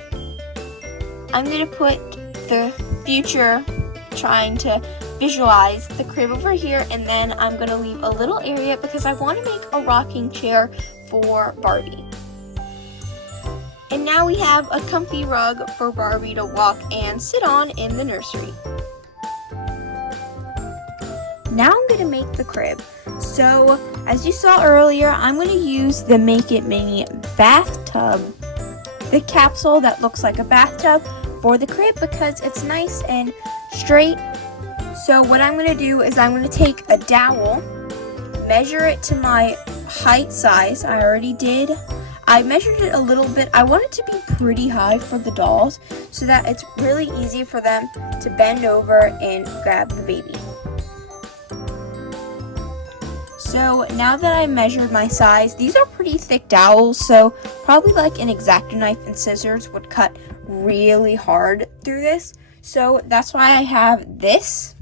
I'm going to put the future, trying to visualize the crib over here, and then I'm going to leave a little area because I want to make a rocking chair for Barbie. And now we have a comfy rug for Barbie to walk and sit on in the nursery. Now I'm going to make the crib. So, as you saw earlier, I'm going to use the Make It Mini bathtub, the capsule that looks like a bathtub for the crib because it's nice and straight. So what I'm going to do is I'm going to take a dowel, measure it to my height size. I already did. I measured it a little bit. I want it to be pretty high for the dolls so that it's really easy for them to bend over and grab the baby. So now that I measured my size, these are pretty thick dowels, so probably like an X-Acto knife and scissors would cut really hard through this. So that's why I have this.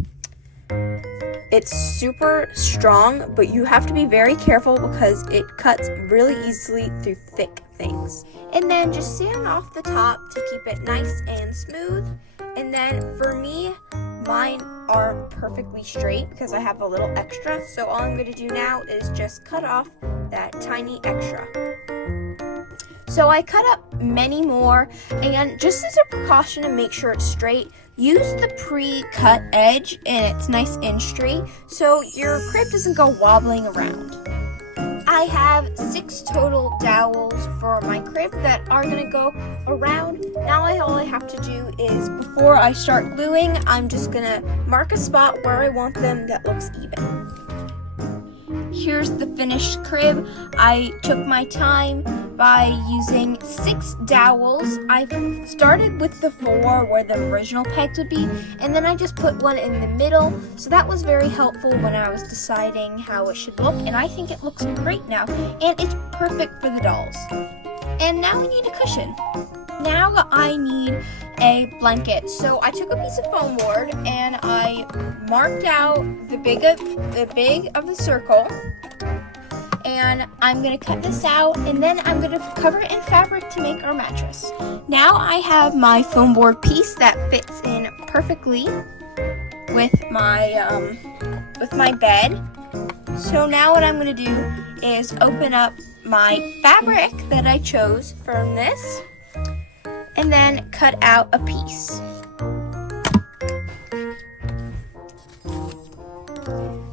It's super strong, but you have to be very careful because it cuts really easily through thick things. And then just sand off the top to keep it nice and smooth. And then for me, mine aren't perfectly straight because I have a little extra. So all I'm going to do now is just cut off that tiny extra. So I cut up many more, and just as a precaution to make sure it's straight, use the pre-cut edge and it's nice and straight so your crib doesn't go wobbling around. I have 6 total dowels for my crib that are going to go around. Now all I have to do is, before I start gluing, I'm just going to mark a spot where I want them that looks even. Here's the finished crib. I took my time by using 6 dowels. I started with the 4 where the original pegs would be, and then I just put one in the middle. So that was very helpful when I was deciding how it should look, and I think it looks great now, and it's perfect for the dolls. And now we need a cushion. Now I need a blanket. So I took a piece of foam board and I marked out the big of the circle. And I'm going to cut this out, and then I'm going to cover it in fabric to make our mattress. Now I have my foam board piece that fits in perfectly with my bed. So now what I'm going to do is open up my fabric that I chose from this and then cut out a piece.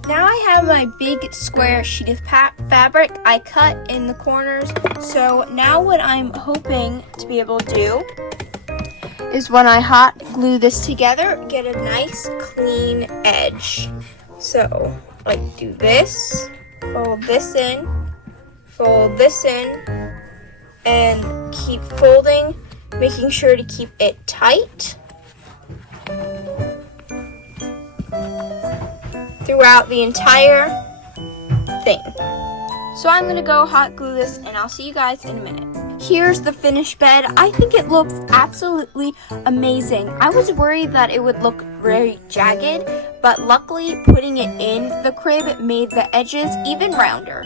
Now I have my big square sheet of fabric I cut in the corners. So now what I'm hoping to be able to do is when I hot glue this together, get a nice clean edge. So like do this, fold this in, and keep folding, making sure to keep it tight throughout the entire thing. So I'm going to go hot glue this, and I'll see you guys in a minute. Here's the finished bed. I think it looks absolutely amazing. I was worried that it would look very jagged, but luckily putting it in the crib made the edges even rounder.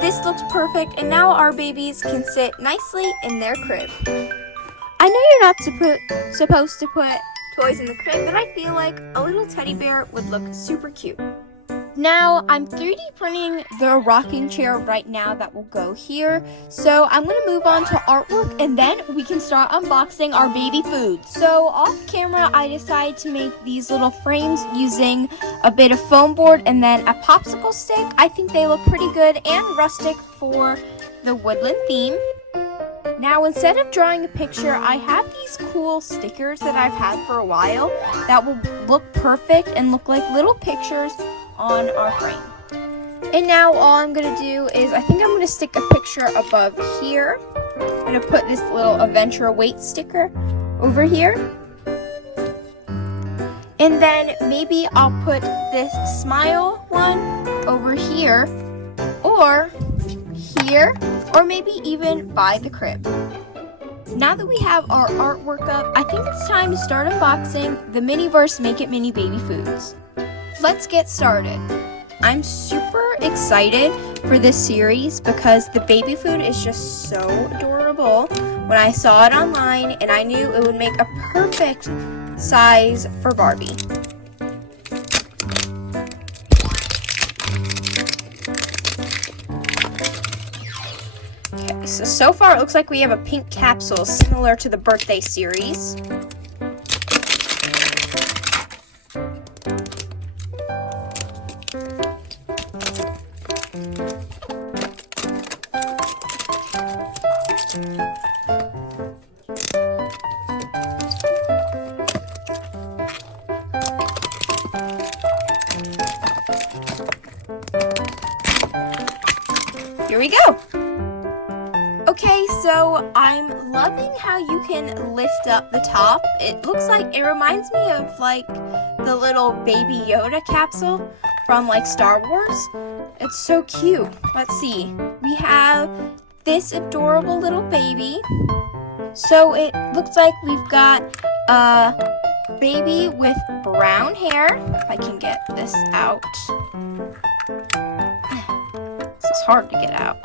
This looks perfect, and now our babies can sit nicely in their crib. I know you're not supposed to put toys in the crib, but I feel like a little teddy bear would look super cute. Now, I'm 3D printing the rocking chair right now that will go here. So I'm going to move on to artwork, and then we can start unboxing our baby food. So off camera, I decided to make these little frames using a bit of foam board and then a popsicle stick. I think they look pretty good and rustic for the woodland theme. Now, instead of drawing a picture, I have these cool stickers that I've had for a while that will look perfect and look like little pictures on our frame. And now all I'm going to do is, I think I'm going to stick a picture above here. I'm going to put this little Adventure Weight sticker over here. And then maybe I'll put this smile one over here, or here, or maybe even by the crib. Now that we have our artwork up, I think it's time to start unboxing the Miniverse Make It Mini baby foods. Let's get started. I'm super excited for this series because the baby food is just so adorable. When I saw it online, and I knew it would make a perfect size for Barbie. Okay, so far it looks like we have a pink capsule similar to the birthday series. Here we go. Okay, so I'm loving how you can lift up the top. It looks like, it reminds me of like the little baby Yoda capsule from like Star Wars. It's so cute. Let's see. We have this adorable little baby. So it looks like we've got a baby with brown hair. If I can get this out. This is hard to get out.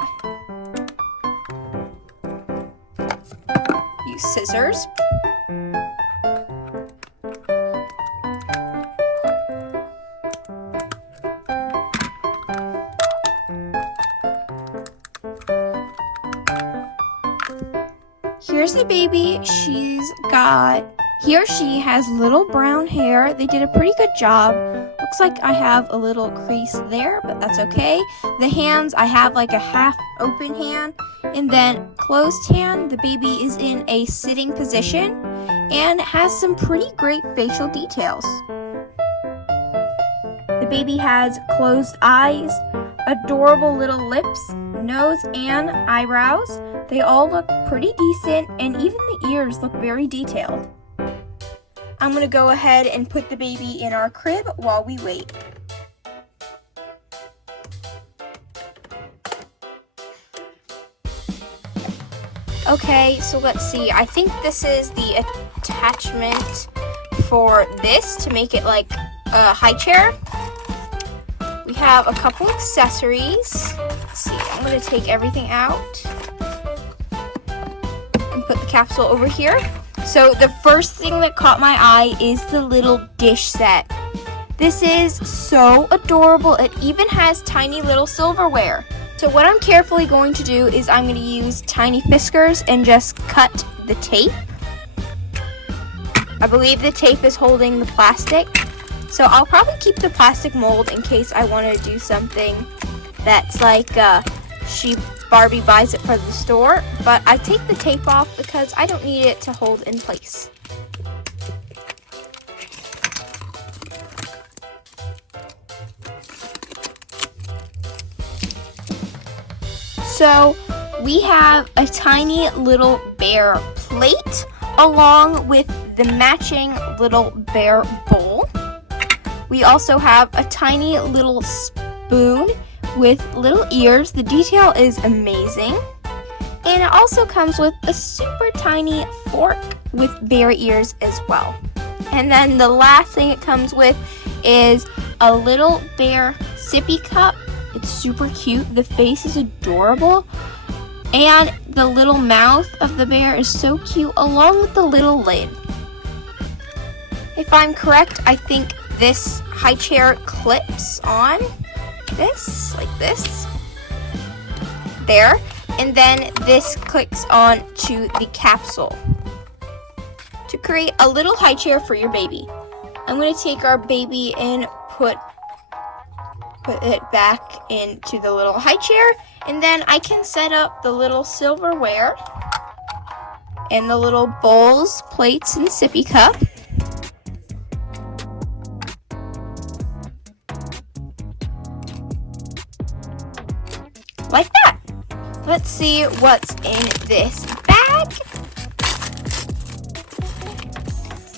Use scissors. Here's the baby. He or she has little brown hair. They did a pretty good job. Looks like I have a little crease there, but that's okay. The hands, I have like a half open hand and then closed hand. The baby is in a sitting position and has some pretty great facial details. The baby has closed eyes, adorable little lips, nose, and eyebrows. They all look pretty decent, and even the ears look very detailed. I'm going to go ahead and put the baby in our crib while we wait. Okay, so let's see. I think this is the attachment for this to make it like a high chair. We have a couple accessories. Let's see, I'm going to take everything out and put the capsule over here. So the first thing that caught my eye is the little dish set. This is so adorable. It even has tiny little silverware. So what I'm carefully going to do is I'm going to use tiny fiskars and just cut the tape. I believe the tape is holding the plastic. So I'll probably keep the plastic mold in case I want to do something that's like Barbie buys it from the store, but I take the tape off because I don't need it to hold in place. So we have a tiny little bear plate along with the matching little bear bowl. We also have a tiny little spoon with little ears. The detail is amazing. And it also comes with a super tiny fork with bear ears as well. And then the last thing it comes with is a little bear sippy cup. It's super cute. The face is adorable. And the little mouth of the bear is so cute, along with the little lid. If I'm correct, I think this high chair clips on this, like this, there, and then this clicks on to the capsule to create a little high chair for your baby. I'm going to take our baby and put it back into the little high chair, and then I can set up the little silverware and the little bowls, plates, and sippy cup. Like that. Let's see what's in this bag.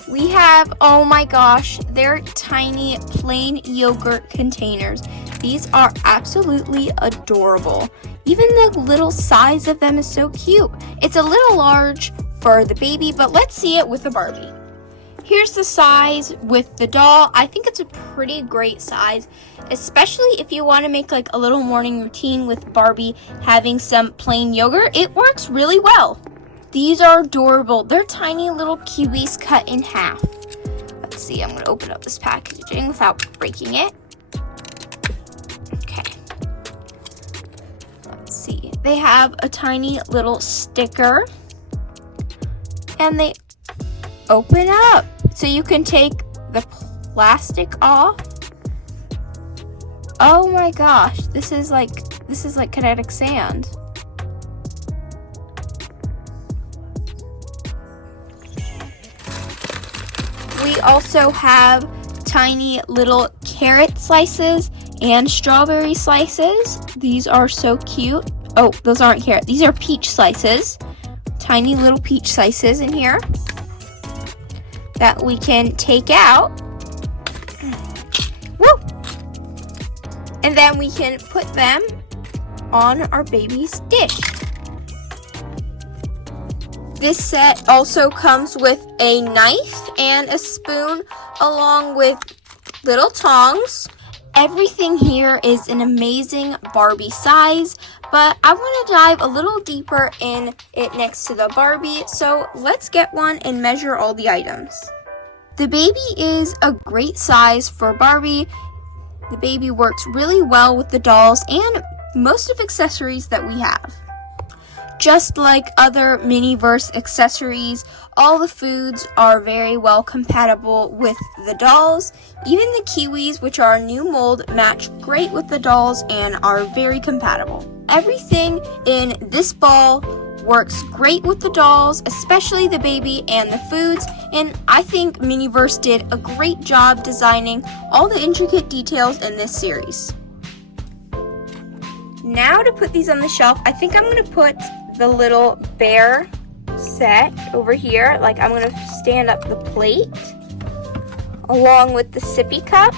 We have, oh my gosh, they're tiny plain yogurt containers. These are absolutely adorable. Even the little size of them is so cute. It's a little large for the baby, but let's see it with the Barbie. Here's the size with the doll. I think it's a pretty great size, especially if you want to make like a little morning routine with Barbie having some plain yogurt. It works really well. These are adorable. They're tiny little kiwis cut in half. Let's see, I'm gonna open up this packaging without breaking it. Okay. Let's see. They have a tiny little sticker and they open up. So you can take the plastic off. Oh my gosh, this is like kinetic sand. We also have tiny little carrot slices and strawberry slices. These are so cute. Oh, those aren't carrot. These are peach slices. Tiny little peach slices in here that we can take out. Woo! And then we can put them on our baby's dish. This set also comes with a knife and a spoon along with little tongs. Everything here is an amazing Barbie size, but I want to dive a little deeper in it next to the Barbie, so let's get one and measure all the items. The baby is a great size for Barbie. The baby works really well with the dolls and most of accessories that we have. Just like other Miniverse accessories, all the foods are very well compatible with the dolls. Even the kiwis, which are a new mold, match great with the dolls and are very compatible. Everything in this ball works great with the dolls, especially the baby and the foods, and I think Miniverse did a great job designing all the intricate details in this series. Now to put these on the shelf, I think I'm going to put the little bear set over here. Like, I'm going to stand up the plate along with the sippy cup,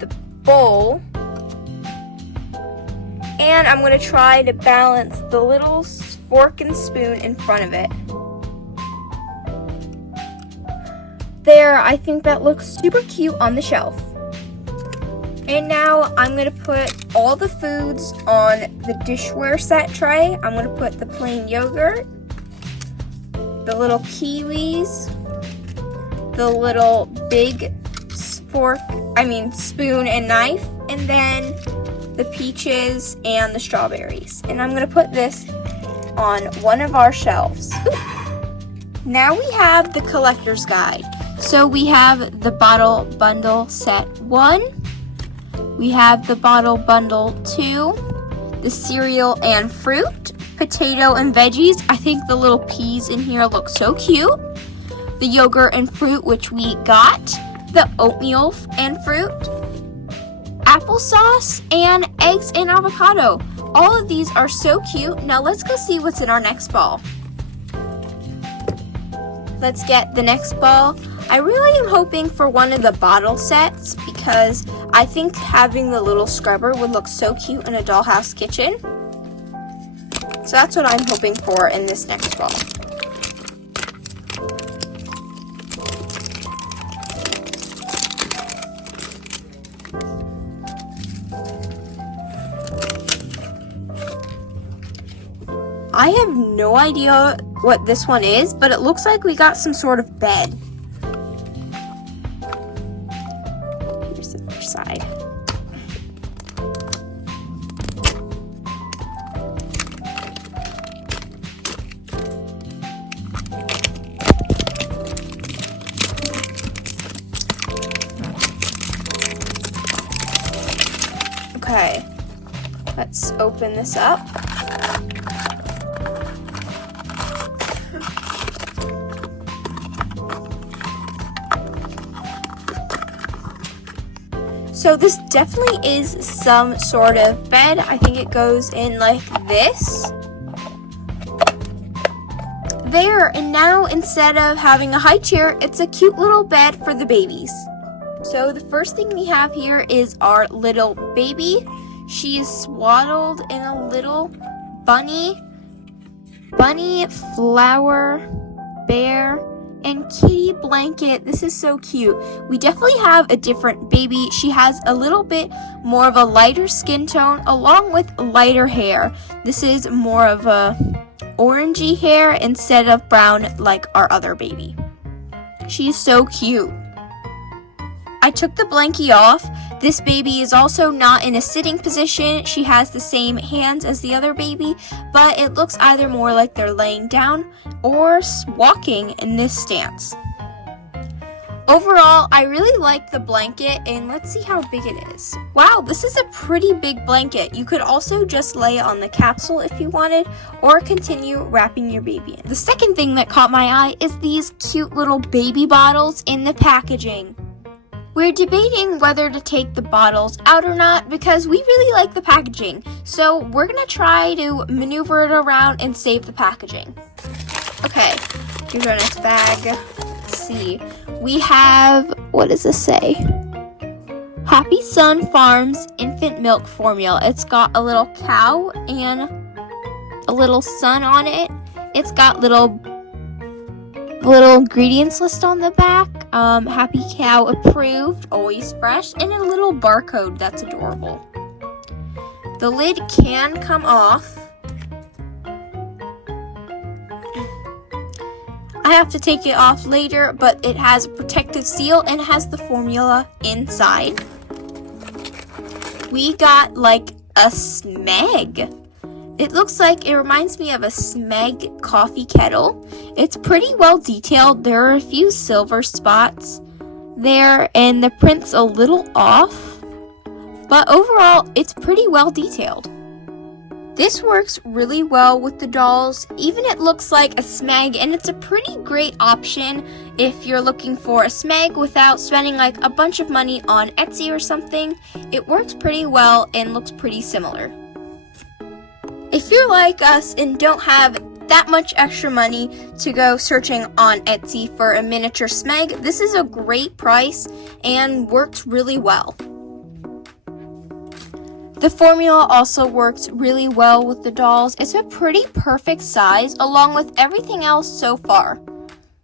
the bowl, and I'm going to try to balance the little fork and spoon in front of it. There, I think that looks super cute on the shelf. And now I'm going to put all the foods on the dishware set tray. I'm going to put the plain yogurt, the little kiwis, the little big spoon and knife, and then the peaches and the strawberries. And I'm going to put this on one of our shelves. Now we have the collector's guide. So we have the bottle bundle set 1. We have the bottle bundle 2, the cereal and fruit, potato and veggies. I think the little peas in here look so cute. The yogurt and fruit, which we got. The oatmeal and fruit. Applesauce and eggs and avocado. All of these are so cute. Now let's go see what's in our next ball. Let's get the next ball. I really am hoping for one of the bottle sets because I think having the little scrubber would look so cute in a dollhouse kitchen. So that's what I'm hoping for in this next ball. I have no idea what this one is, but it looks like we got some sort of bed. Here's the other side. Okay, let's open this up. So this definitely is some sort of bed. I think it goes in like this. There, and now instead of having a high chair, it's a cute little bed for the babies. So the first thing we have here is our little baby. She is swaddled in a little bunny flower bear, and kitty blanket. This is so cute. We definitely have a different baby. She has a little bit more of a lighter skin tone along with lighter hair. This is more of a orangey hair instead of brown like our other baby. She's so cute. I took the blankie off. This baby is also not in a sitting position. She has the same hands as the other baby, but it looks either more like they're laying down or walking in this stance. Overall, I really like the blanket, and let's see how big it is. Wow, this is a pretty big blanket. You could also just lay it on the capsule if you wanted, or continue wrapping your baby in. The second thing that caught my eye is these cute little baby bottles in the packaging. We're debating whether to take the bottles out or not because we really like the packaging. So we're gonna try to maneuver it around and save the packaging. Okay, here's our next bag. Let's see. We have, what does this say? Happy Sun Farms infant milk formula. It's got a little cow and a little sun on it. It's got little ingredients list on the back. Happy Cow approved, always fresh, and a little barcode. That's adorable. The lid can come off. I have to take it off later, but it has a protective seal and has the formula inside. We got like a Smeg. It looks like it reminds me of a Smeg coffee kettle. It's pretty well detailed. There are a few silver spots there and the print's a little off, but overall it's pretty well detailed. This works really well with the dolls. Even it looks like a Smeg, and it's a pretty great option if you're looking for a Smeg without spending like a bunch of money on Etsy or something. It works pretty well and looks pretty similar. If you're like us and don't have that much extra money to go searching on Etsy for a miniature Smeg, this is a great price and works really well. The formula also works really well with the dolls. It's a pretty perfect size along with everything else so far.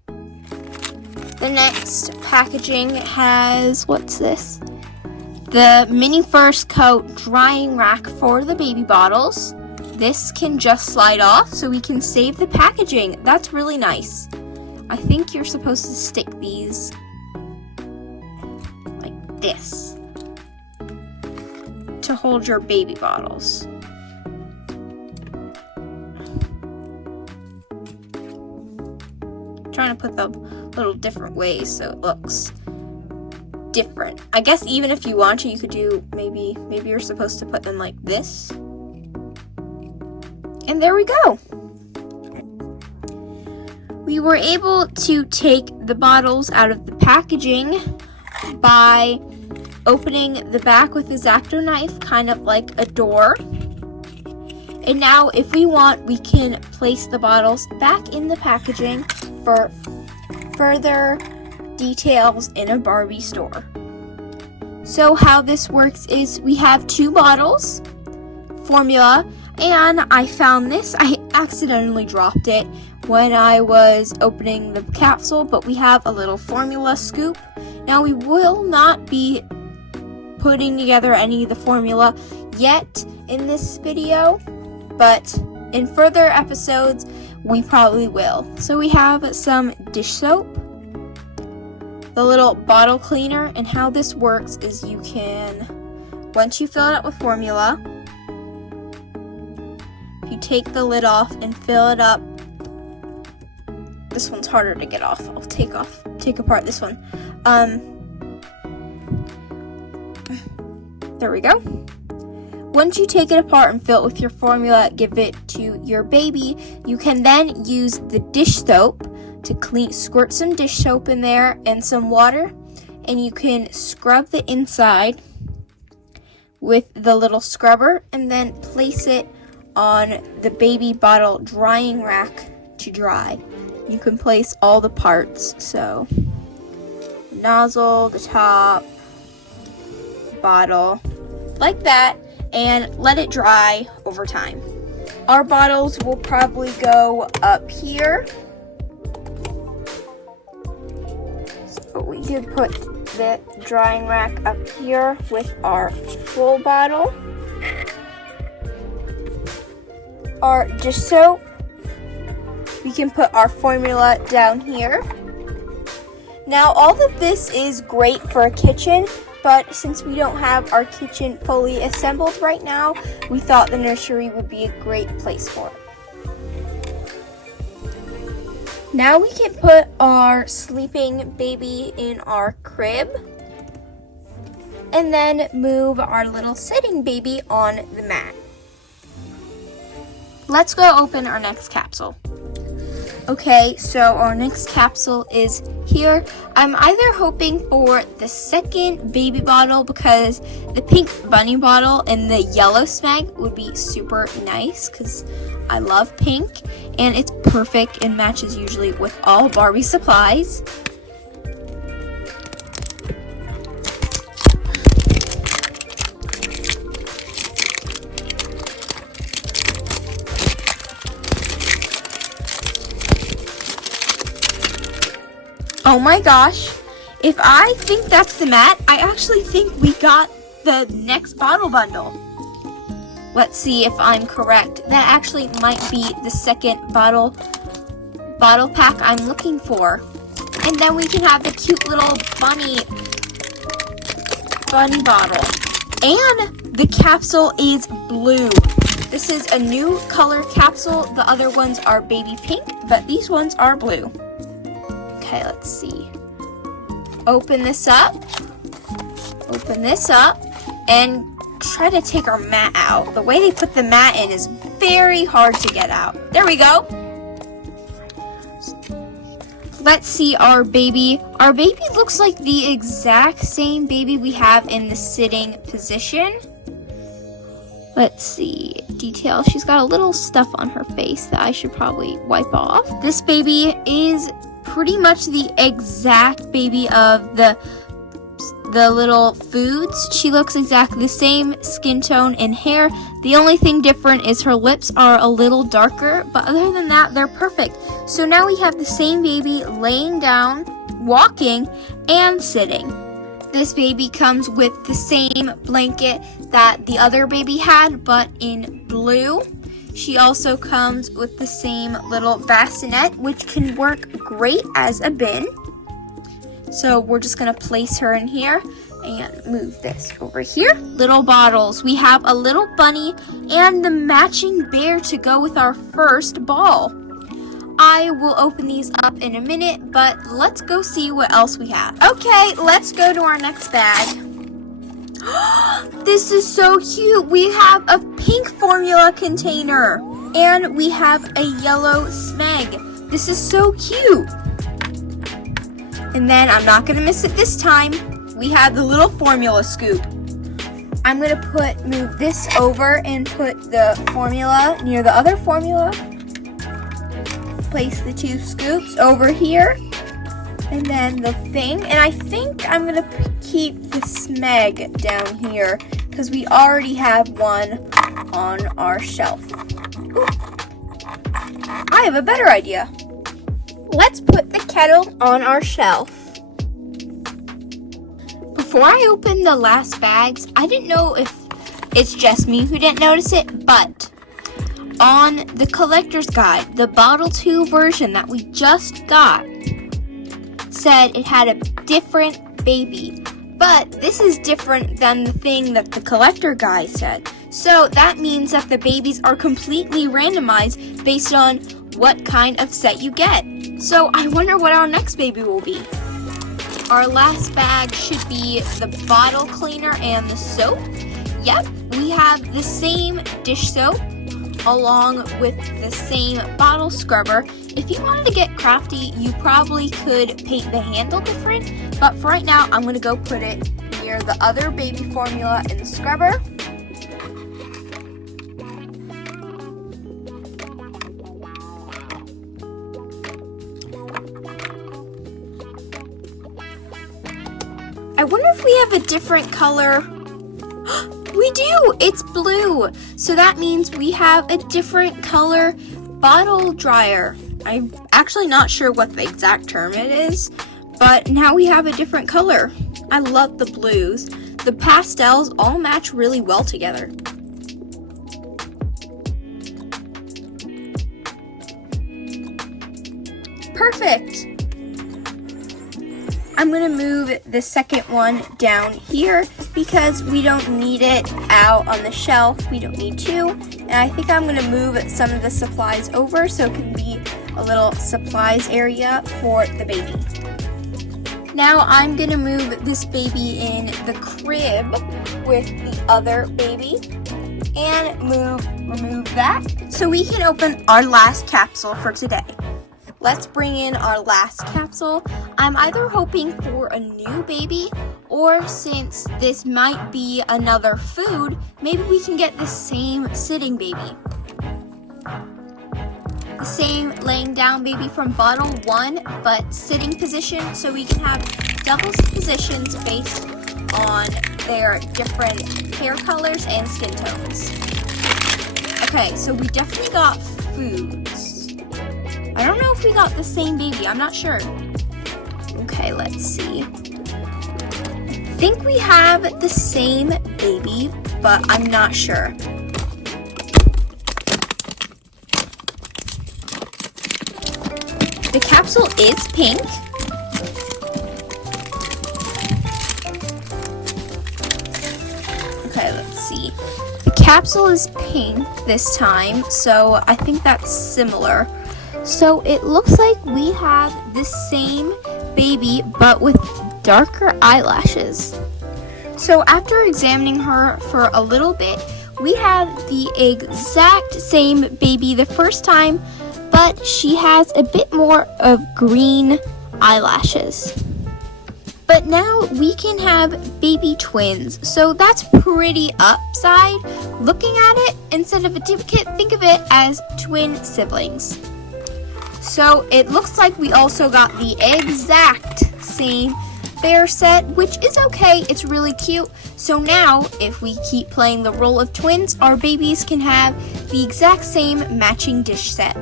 The next packaging has, what's this? The mini first coat drying rack for the baby bottles. This can just slide off so we can save the packaging. That's really nice. I think you're supposed to stick these like this to hold your baby bottles. Trying to put them little different ways so it looks different. I guess even if you want to, you could do maybe you're supposed to put them like this. And there we go. We were able to take the bottles out of the packaging by opening the back with a X-Acto knife, kind of like a door. And now if we want, we can place the bottles back in the packaging for further details in a Barbie store. So how this works is we have 2 bottles, formula, and I found this. I accidentally dropped it when I was opening the capsule, but we have a little formula scoop. Now we will not be putting together any of the formula yet in this video, but in further episodes we probably will. So we have some dish soap, the little bottle cleaner, and how this works is you can, once you fill it up with formula, you take the lid off and fill it up. This one's harder to get off. I'll take apart this one. There we go. Once you take it apart and fill it with your formula, give it to your baby, you can then use the dish soap to squirt some dish soap in there and some water, and you can scrub the inside with the little scrubber and then place it on the baby bottle drying rack to dry. You can place all the parts, so nozzle, the top, bottle, like that, and let it dry over time. Our bottles will probably go up here we could put the drying rack up here with our full bottle, our dish soap. We can put our formula down here. Now all of this is great for a kitchen, but since we don't have our kitchen fully assembled right now, we thought the nursery would be a great place for it. Now we can put our sleeping baby in our crib and then move our little sitting baby on the mat. Let's go open our next capsule. Okay, so our next capsule is here. I'm either hoping for the second baby bottle because the pink bunny bottle and the yellow smeg would be super nice because I love pink and it's perfect and matches usually with all Barbie supplies. Oh my gosh, if I think that's the mat, I actually think we got the next bottle bundle. Let's see if I'm correct. That actually might be the second bottle pack I'm looking for. And then we can have the cute little bunny bottle. And the capsule is blue. This is a new color capsule. The other ones are baby pink, but these ones are blue. Okay, let's see. Open this up, and try to take our mat out. The way they put the mat in is very hard to get out. There we go. Let's see our baby. Our baby looks like the exact same baby we have in the sitting position. Let's see, detail. She's got a little stuff on her face that I should probably wipe off. This baby is pretty much the exact baby of the little foods. She looks exactly the same, skin tone and hair. The only thing different is her lips are a little darker, but other than that, they're perfect. So now we have the same baby laying down, walking, and sitting. This baby comes with the same blanket that the other baby had, but in blue. She also comes with the same little bassinet, which can work great as a bin. So we're just gonna place her in here and move this over here. Little bottles. We have a little bunny and the matching bear to go with our first ball. I will open these up in a minute, but let's go see what else we have. Okay, let's go to our next bag. This is so cute. We have a pink formula container and we have a yellow smeg. This is so cute. And then I'm not gonna miss it this time. We have the little formula scoop. I'm gonna move this over and put the formula near the other formula. Place the two scoops over here. And then the thing, and I think I'm gonna keep the smeg down here because we already have one on our shelf. Ooh. I have a better idea. Let's put the kettle on our shelf. Before I open the last bags, I didn't know if it's just me who didn't notice it, but on the collector's guide, the bottle 2 version that we just got said it had a different baby, but this is different than the thing that the collector guide said. So that means that the babies are completely randomized based on what kind of set you get. So I wonder what our next baby will be. Our last bag should be the bottle cleaner and the soap. Yep, we have the same dish soap along with the same bottle scrubber. If you wanted to get crafty, you probably could paint the handle different, but for right now, I'm gonna go put it near the other baby formula in the scrubber. I wonder if we have a different color. We do! It's blue! So that means we have a different color bottle dryer. I'm actually not sure what the exact term it is, but now we have a different color. I love the blues. The pastels all match really well together. Perfect. I'm gonna move the second one down here because we don't need it out on the shelf. We don't need to. And I think I'm gonna move some of the supplies over so it can be a little supplies area for the baby. Now I'm gonna move this baby in the crib with the other baby and remove that so we can open our last capsule for today. Let's bring in our last capsule. I'm either hoping for a new baby, or since this might be another food, maybe we can get the same sitting baby. The same laying down baby from bottle 1, but sitting position, so we can have double positions based on their different hair colors and skin tones. Okay, so we definitely got foods. I don't know if we got the same baby. I'm not sure. Okay, let's see. I think we have the same baby, but I'm not sure. The capsule is pink. Okay, let's see. The capsule is pink this time, so I think that's similar. So it looks like we have the same baby but with darker eyelashes. So after examining her for a little bit, we have the exact same baby the first time, but she has a bit more of green eyelashes. But now we can have baby twins, so that's pretty upside. Looking at it, instead of a duplicate, think of it as twin siblings. So it looks like we also got the exact same bear set, which is okay. It's really cute. So now, if we keep playing the role of twins, our babies can have the exact same matching dish set.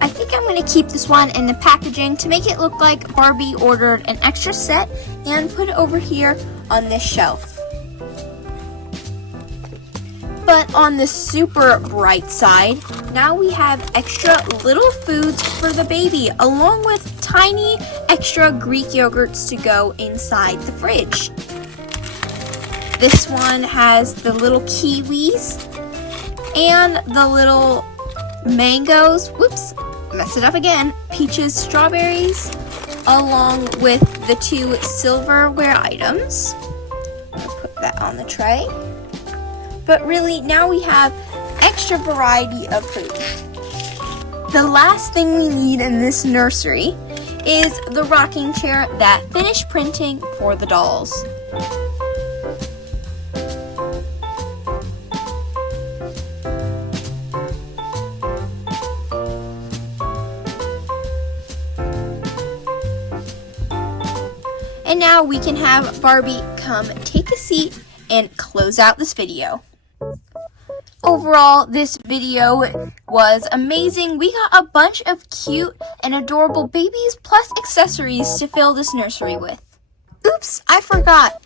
I think I'm going to keep this one in the packaging to make it look like Barbie ordered an extra set and put it over here on this shelf. But on the super bright side, now we have extra little foods for the baby, along with tiny extra Greek yogurts to go inside the fridge. This one has the little kiwis and the little mangoes, whoops, messed it up again, peaches, strawberries, along with the 2 silverware items. I'll put that on the tray. But really, now we have extra variety of food. The last thing we need in this nursery is the rocking chair that finished printing for the dolls. And now we can have Barbie come take a seat and close out this video. Overall, this video was amazing. We got a bunch of cute and adorable babies plus accessories to fill this nursery with. Oops, I forgot.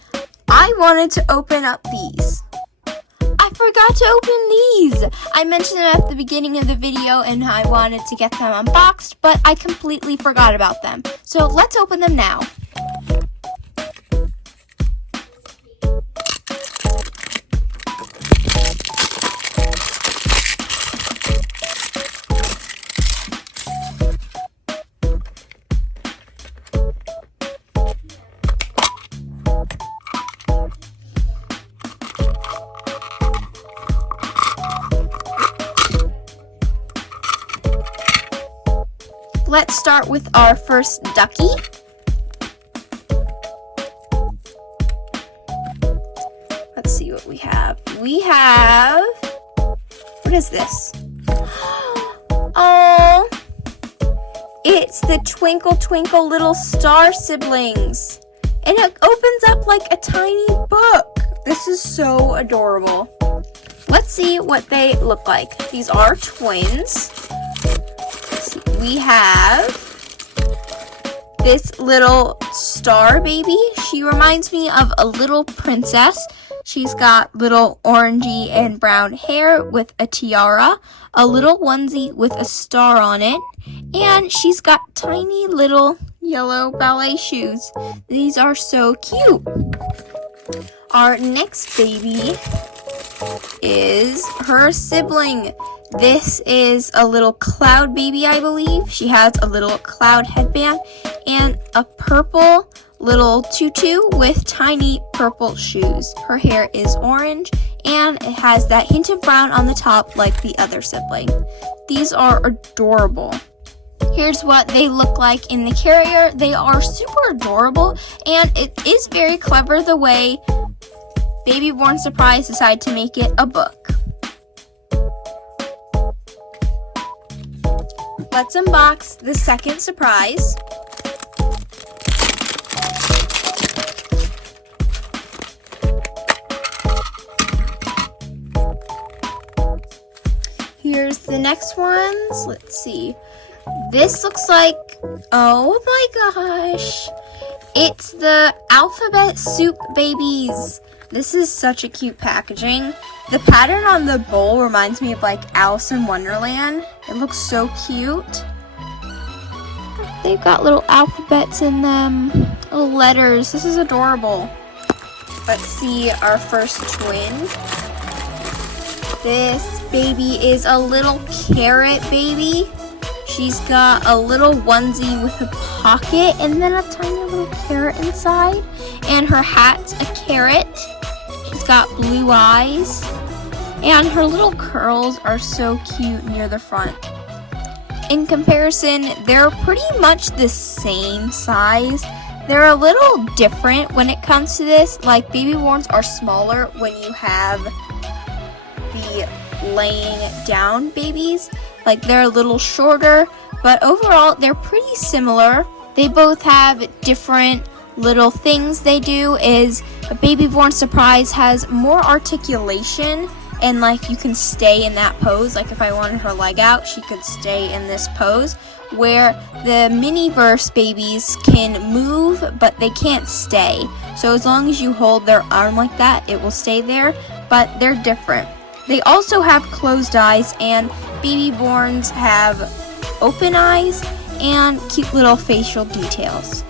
I wanted to open up these. I forgot to open these. I mentioned them at the beginning of the video and I wanted to get them unboxed, but I completely forgot about them. So let's open them now. Let's start with our first ducky. Let's see what we have. We have, what is this? Oh, it's the Twinkle Twinkle Little Star siblings. And it opens up like a tiny book. This is so adorable. Let's see what they look like. These are twins. We have this little star baby. She reminds me of a little princess. She's got little orangey and brown hair with a tiara, a little onesie with a star on it, and she's got tiny little yellow ballet shoes. These are so cute. Our next baby is her sibling. This is a little cloud baby, I believe. She has a little cloud headband and a purple little tutu with tiny purple shoes. Her hair is orange and it has that hint of brown on the top like the other sibling. These are adorable. Here's what they look like in the carrier. They are super adorable, and it is very clever the way Baby Born Surprise decided to make it a book. Let's unbox the second surprise. Here's the next ones. Let's see. This looks like, oh my gosh, it's the alphabet soup babies. This is such a cute packaging. The pattern on the bowl reminds me of like Alice in Wonderland. It looks so cute. They've got little alphabets in them, little letters. This is adorable. Let's see our first twin. This baby is a little carrot baby. She's got a little onesie with a pocket and then a tiny little carrot inside. And her hat's a carrot. She's got blue eyes. And her little curls are so cute near the front. In comparison, they're pretty much the same size. They're a little different when it comes to this. Like, baby borns are smaller when you have the laying down babies. Like, they're a little shorter, but overall they're pretty similar. They both have different little things they do. Is a Baby Born Surprise has more articulation, and like you can stay in that pose. Like if I wanted her leg out, she could stay in this pose, where the Miniverse babies can move but they can't stay. So as long as you hold their arm like that, it will stay there, but they're different. They also have closed eyes, and baby borns have open eyes and cute little facial details.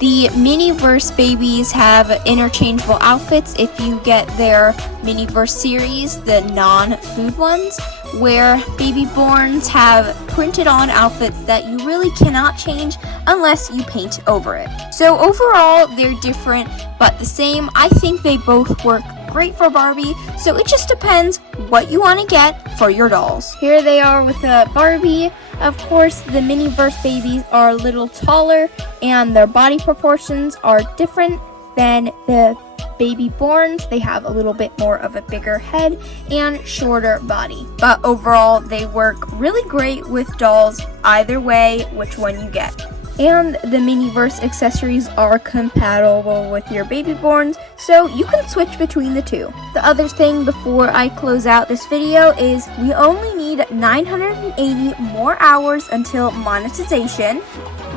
The Miniverse babies have interchangeable outfits if you get their Miniverse series, the non-food ones, where baby borns have printed on outfits that you really cannot change unless you paint over it. So overall, they're different but the same. I think they both work great for Barbie, so it just depends what you want to get for your dolls. Here they are with a Barbie. Of course, the Miniverse babies are a little taller and their body proportions are different than the baby borns. They have a little bit more of a bigger head and shorter body. But overall, they work really great with dolls either way, which one you get. And the Miniverse accessories are compatible with your baby borns, so you can switch between the two. The other thing before I close out this video is we only need 980 more hours until monetization.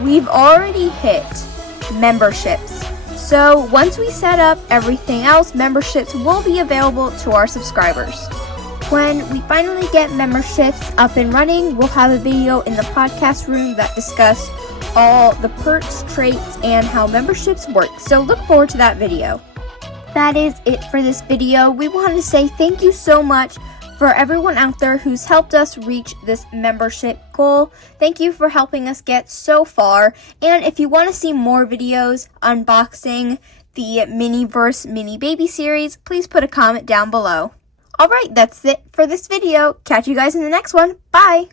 We've already hit memberships. So once we set up everything else, memberships will be available to our subscribers. When we finally get memberships up and running, we'll have a video in the podcast room that discusses all the perks, traits, and how memberships work. So look forward to that video. That is it for this video. We want to say thank you so much for everyone out there who's helped us reach this membership goal. Thank you for helping us get so far. And if you want to see more videos unboxing the Miniverse Mini Baby series, please put a comment down below. Alright, that's it for this video. Catch you guys in the next one. Bye!